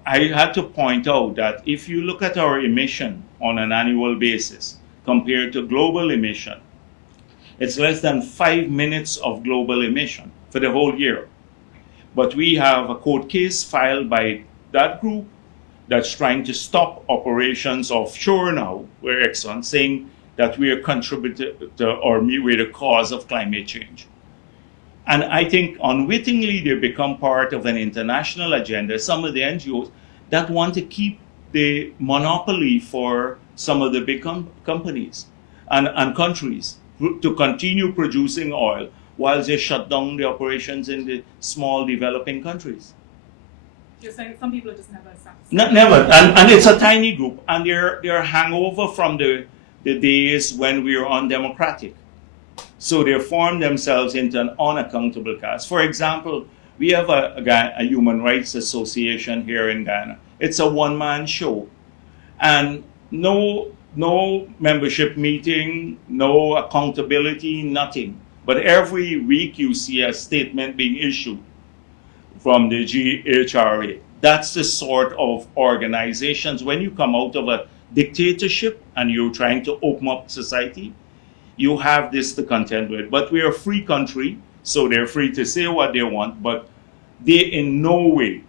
I had to point out that if you look at our emission on an annual basis compared to global emission, it's less than 5 minutes of global emission for the whole year. But we have a court case filed by that group that's trying to stop operations offshore now, where Exxon, saying that we are contributing to, or we're the cause of climate change. And I think unwittingly they become part of an international agenda, some of the NGOs that want to keep the monopoly for some of the big companies and countries to continue producing oil while they shut down the operations in the small developing countries. You're saying some people are just never satisfied? Never. And it's a tiny group, and they're hangover from the days when we were undemocratic. So they form themselves into an unaccountable caste. For example, we have a human rights association here in Guyana. It's a one-man show. And no membership meeting, no accountability, nothing. But every week you see a statement being issued from the GHRA. That's the sort of organizations, when you come out of a dictatorship and you're trying to open up society, you have this to contend with. But we're a free country, so they're free to say what they want, but they in no way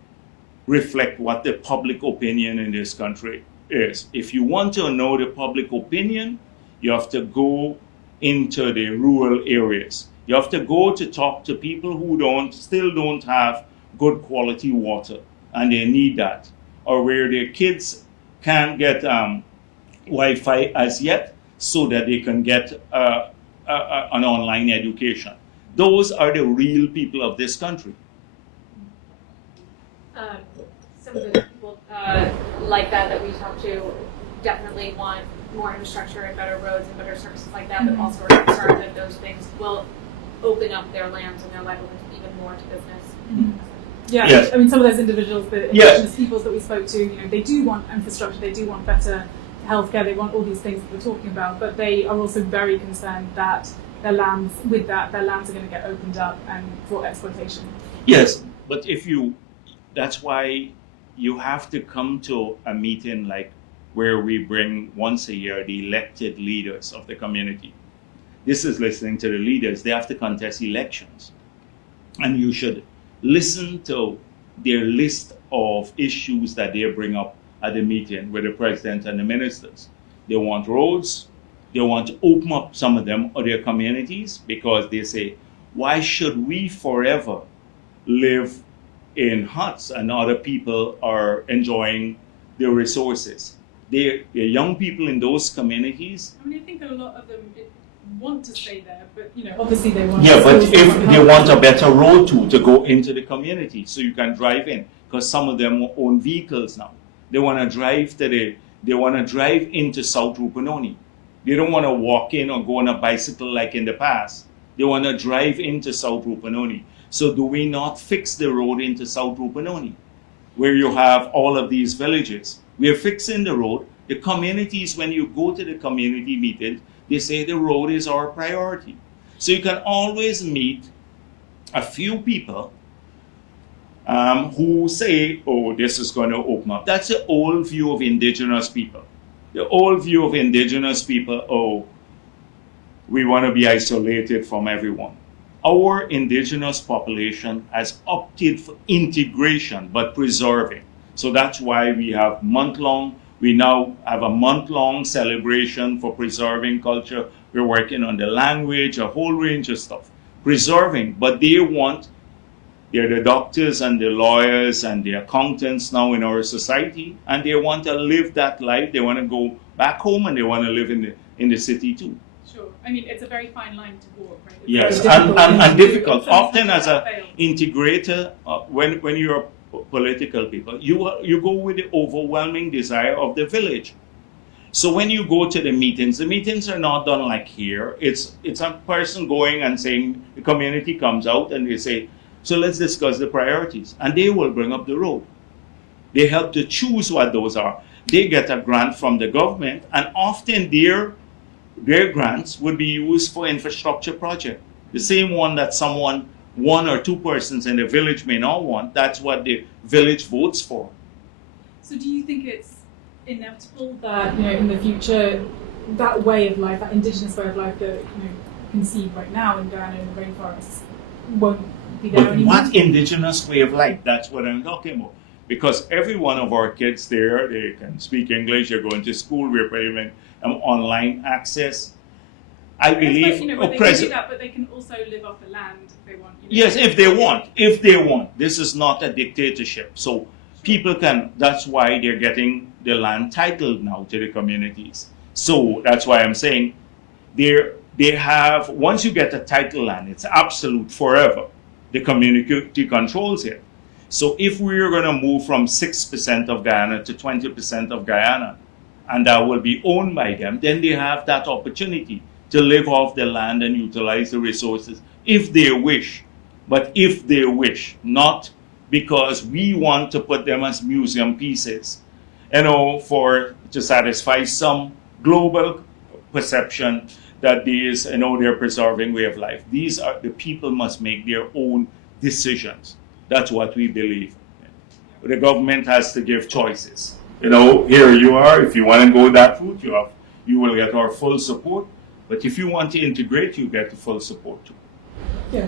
reflect what the public opinion in this country is. If you want to know the public opinion, you have to go into the rural areas. You have to go to talk to people who still don't have good quality water, and they need that, or where their kids can't get Wi-Fi as yet, so that they can get an online education. Those are the real people of this country. Some of the people like that we talk to definitely want more infrastructure and better roads and better services like that, but also are concerned that those things will open up their lands and their livelihoods even more to business. Yeah, Yes. I mean, some of those individuals, the Yes. indigenous peoples that we spoke to, they do want infrastructure, they do want better healthcare, they want all these things that we're talking about, but they are also very concerned that their lands are going to get opened up and for exploitation. Yes, but that's why you have to come to a meeting like where we bring once a year the elected leaders of the community. This is listening to the leaders. They have to contest elections. And you should listen to their list of issues that they bring up at the meeting with the president and the ministers. They want roads. They want to open up some of them or their communities because they say, why should we forever live in huts and other people are enjoying their resources? They're young people in those communities. I mean, I think a lot of them want to stay there, but obviously they want. Yeah, to but still if survive. they want a better road to go into the community, so you can drive in, because some of them own vehicles now. They want to drive into South Rupunoni. They don't want to walk in or go on a bicycle like in the past. They want to drive into South Rupunoni. So do we not fix the road into South Rupunoni, where you have all of these villages? We are fixing the road. The communities, when you go to the community meetings, they say the road is our priority. So you can always meet a few people who say, oh, this is going to open up. That's the old view of indigenous people. The old view of indigenous people, oh, we want to be isolated from everyone. Our indigenous population has opted for integration, but preserving. So that's why we now have a month-long celebration for preserving culture. We're working on the language, a whole range of stuff. Preserving, but they're the doctors and the lawyers and the accountants now in our society, and they want to live that life. They want to go back home and they want to live in the city too. Sure. I mean, it's a very fine line to walk, right? It's Yes, very and difficult. Sometimes Often as an fails. integrator, when you're political people, you go with the overwhelming desire of the village. So when you go to the meetings are not done like here. It's a person going and saying, the community comes out and they say, so let's discuss the priorities. And they will bring up the road. They help to choose what those are. They get a grant from the government, and often their grants would be used for infrastructure project. The same one that one or two persons in the village may not want, that's what the village votes for. So do you think it's inevitable that in the future that way of life, that indigenous way of life that you can see right now in Guyana in the rainforests won't be there But anymore? what indigenous way of life? That's what I'm talking about. Because every one of our kids there, they can speak English, they're going to school, we're paying them online access. I believe but they can do that, but they can also live off the land if they want. Yes, if they want. If they want. This is not a dictatorship. So people can, that's why they're getting the land titled now to the communities. So that's why I'm saying they have, once you get a title land, it's absolute forever. The community controls it. So if we're going to move from 6% of Guyana to 20% of Guyana, and that will be owned by them, then they have that opportunity to live off the land and utilize the resources if they wish. But if they wish, not because we want to put them as museum pieces, to satisfy some global perception that they're preserving way of life. These are the people must make their own decisions. That's what we believe. The government has to give choices. Here you are. If you want to go that route, you will get our full support. But if you want to integrate, you get the full support too. Yeah.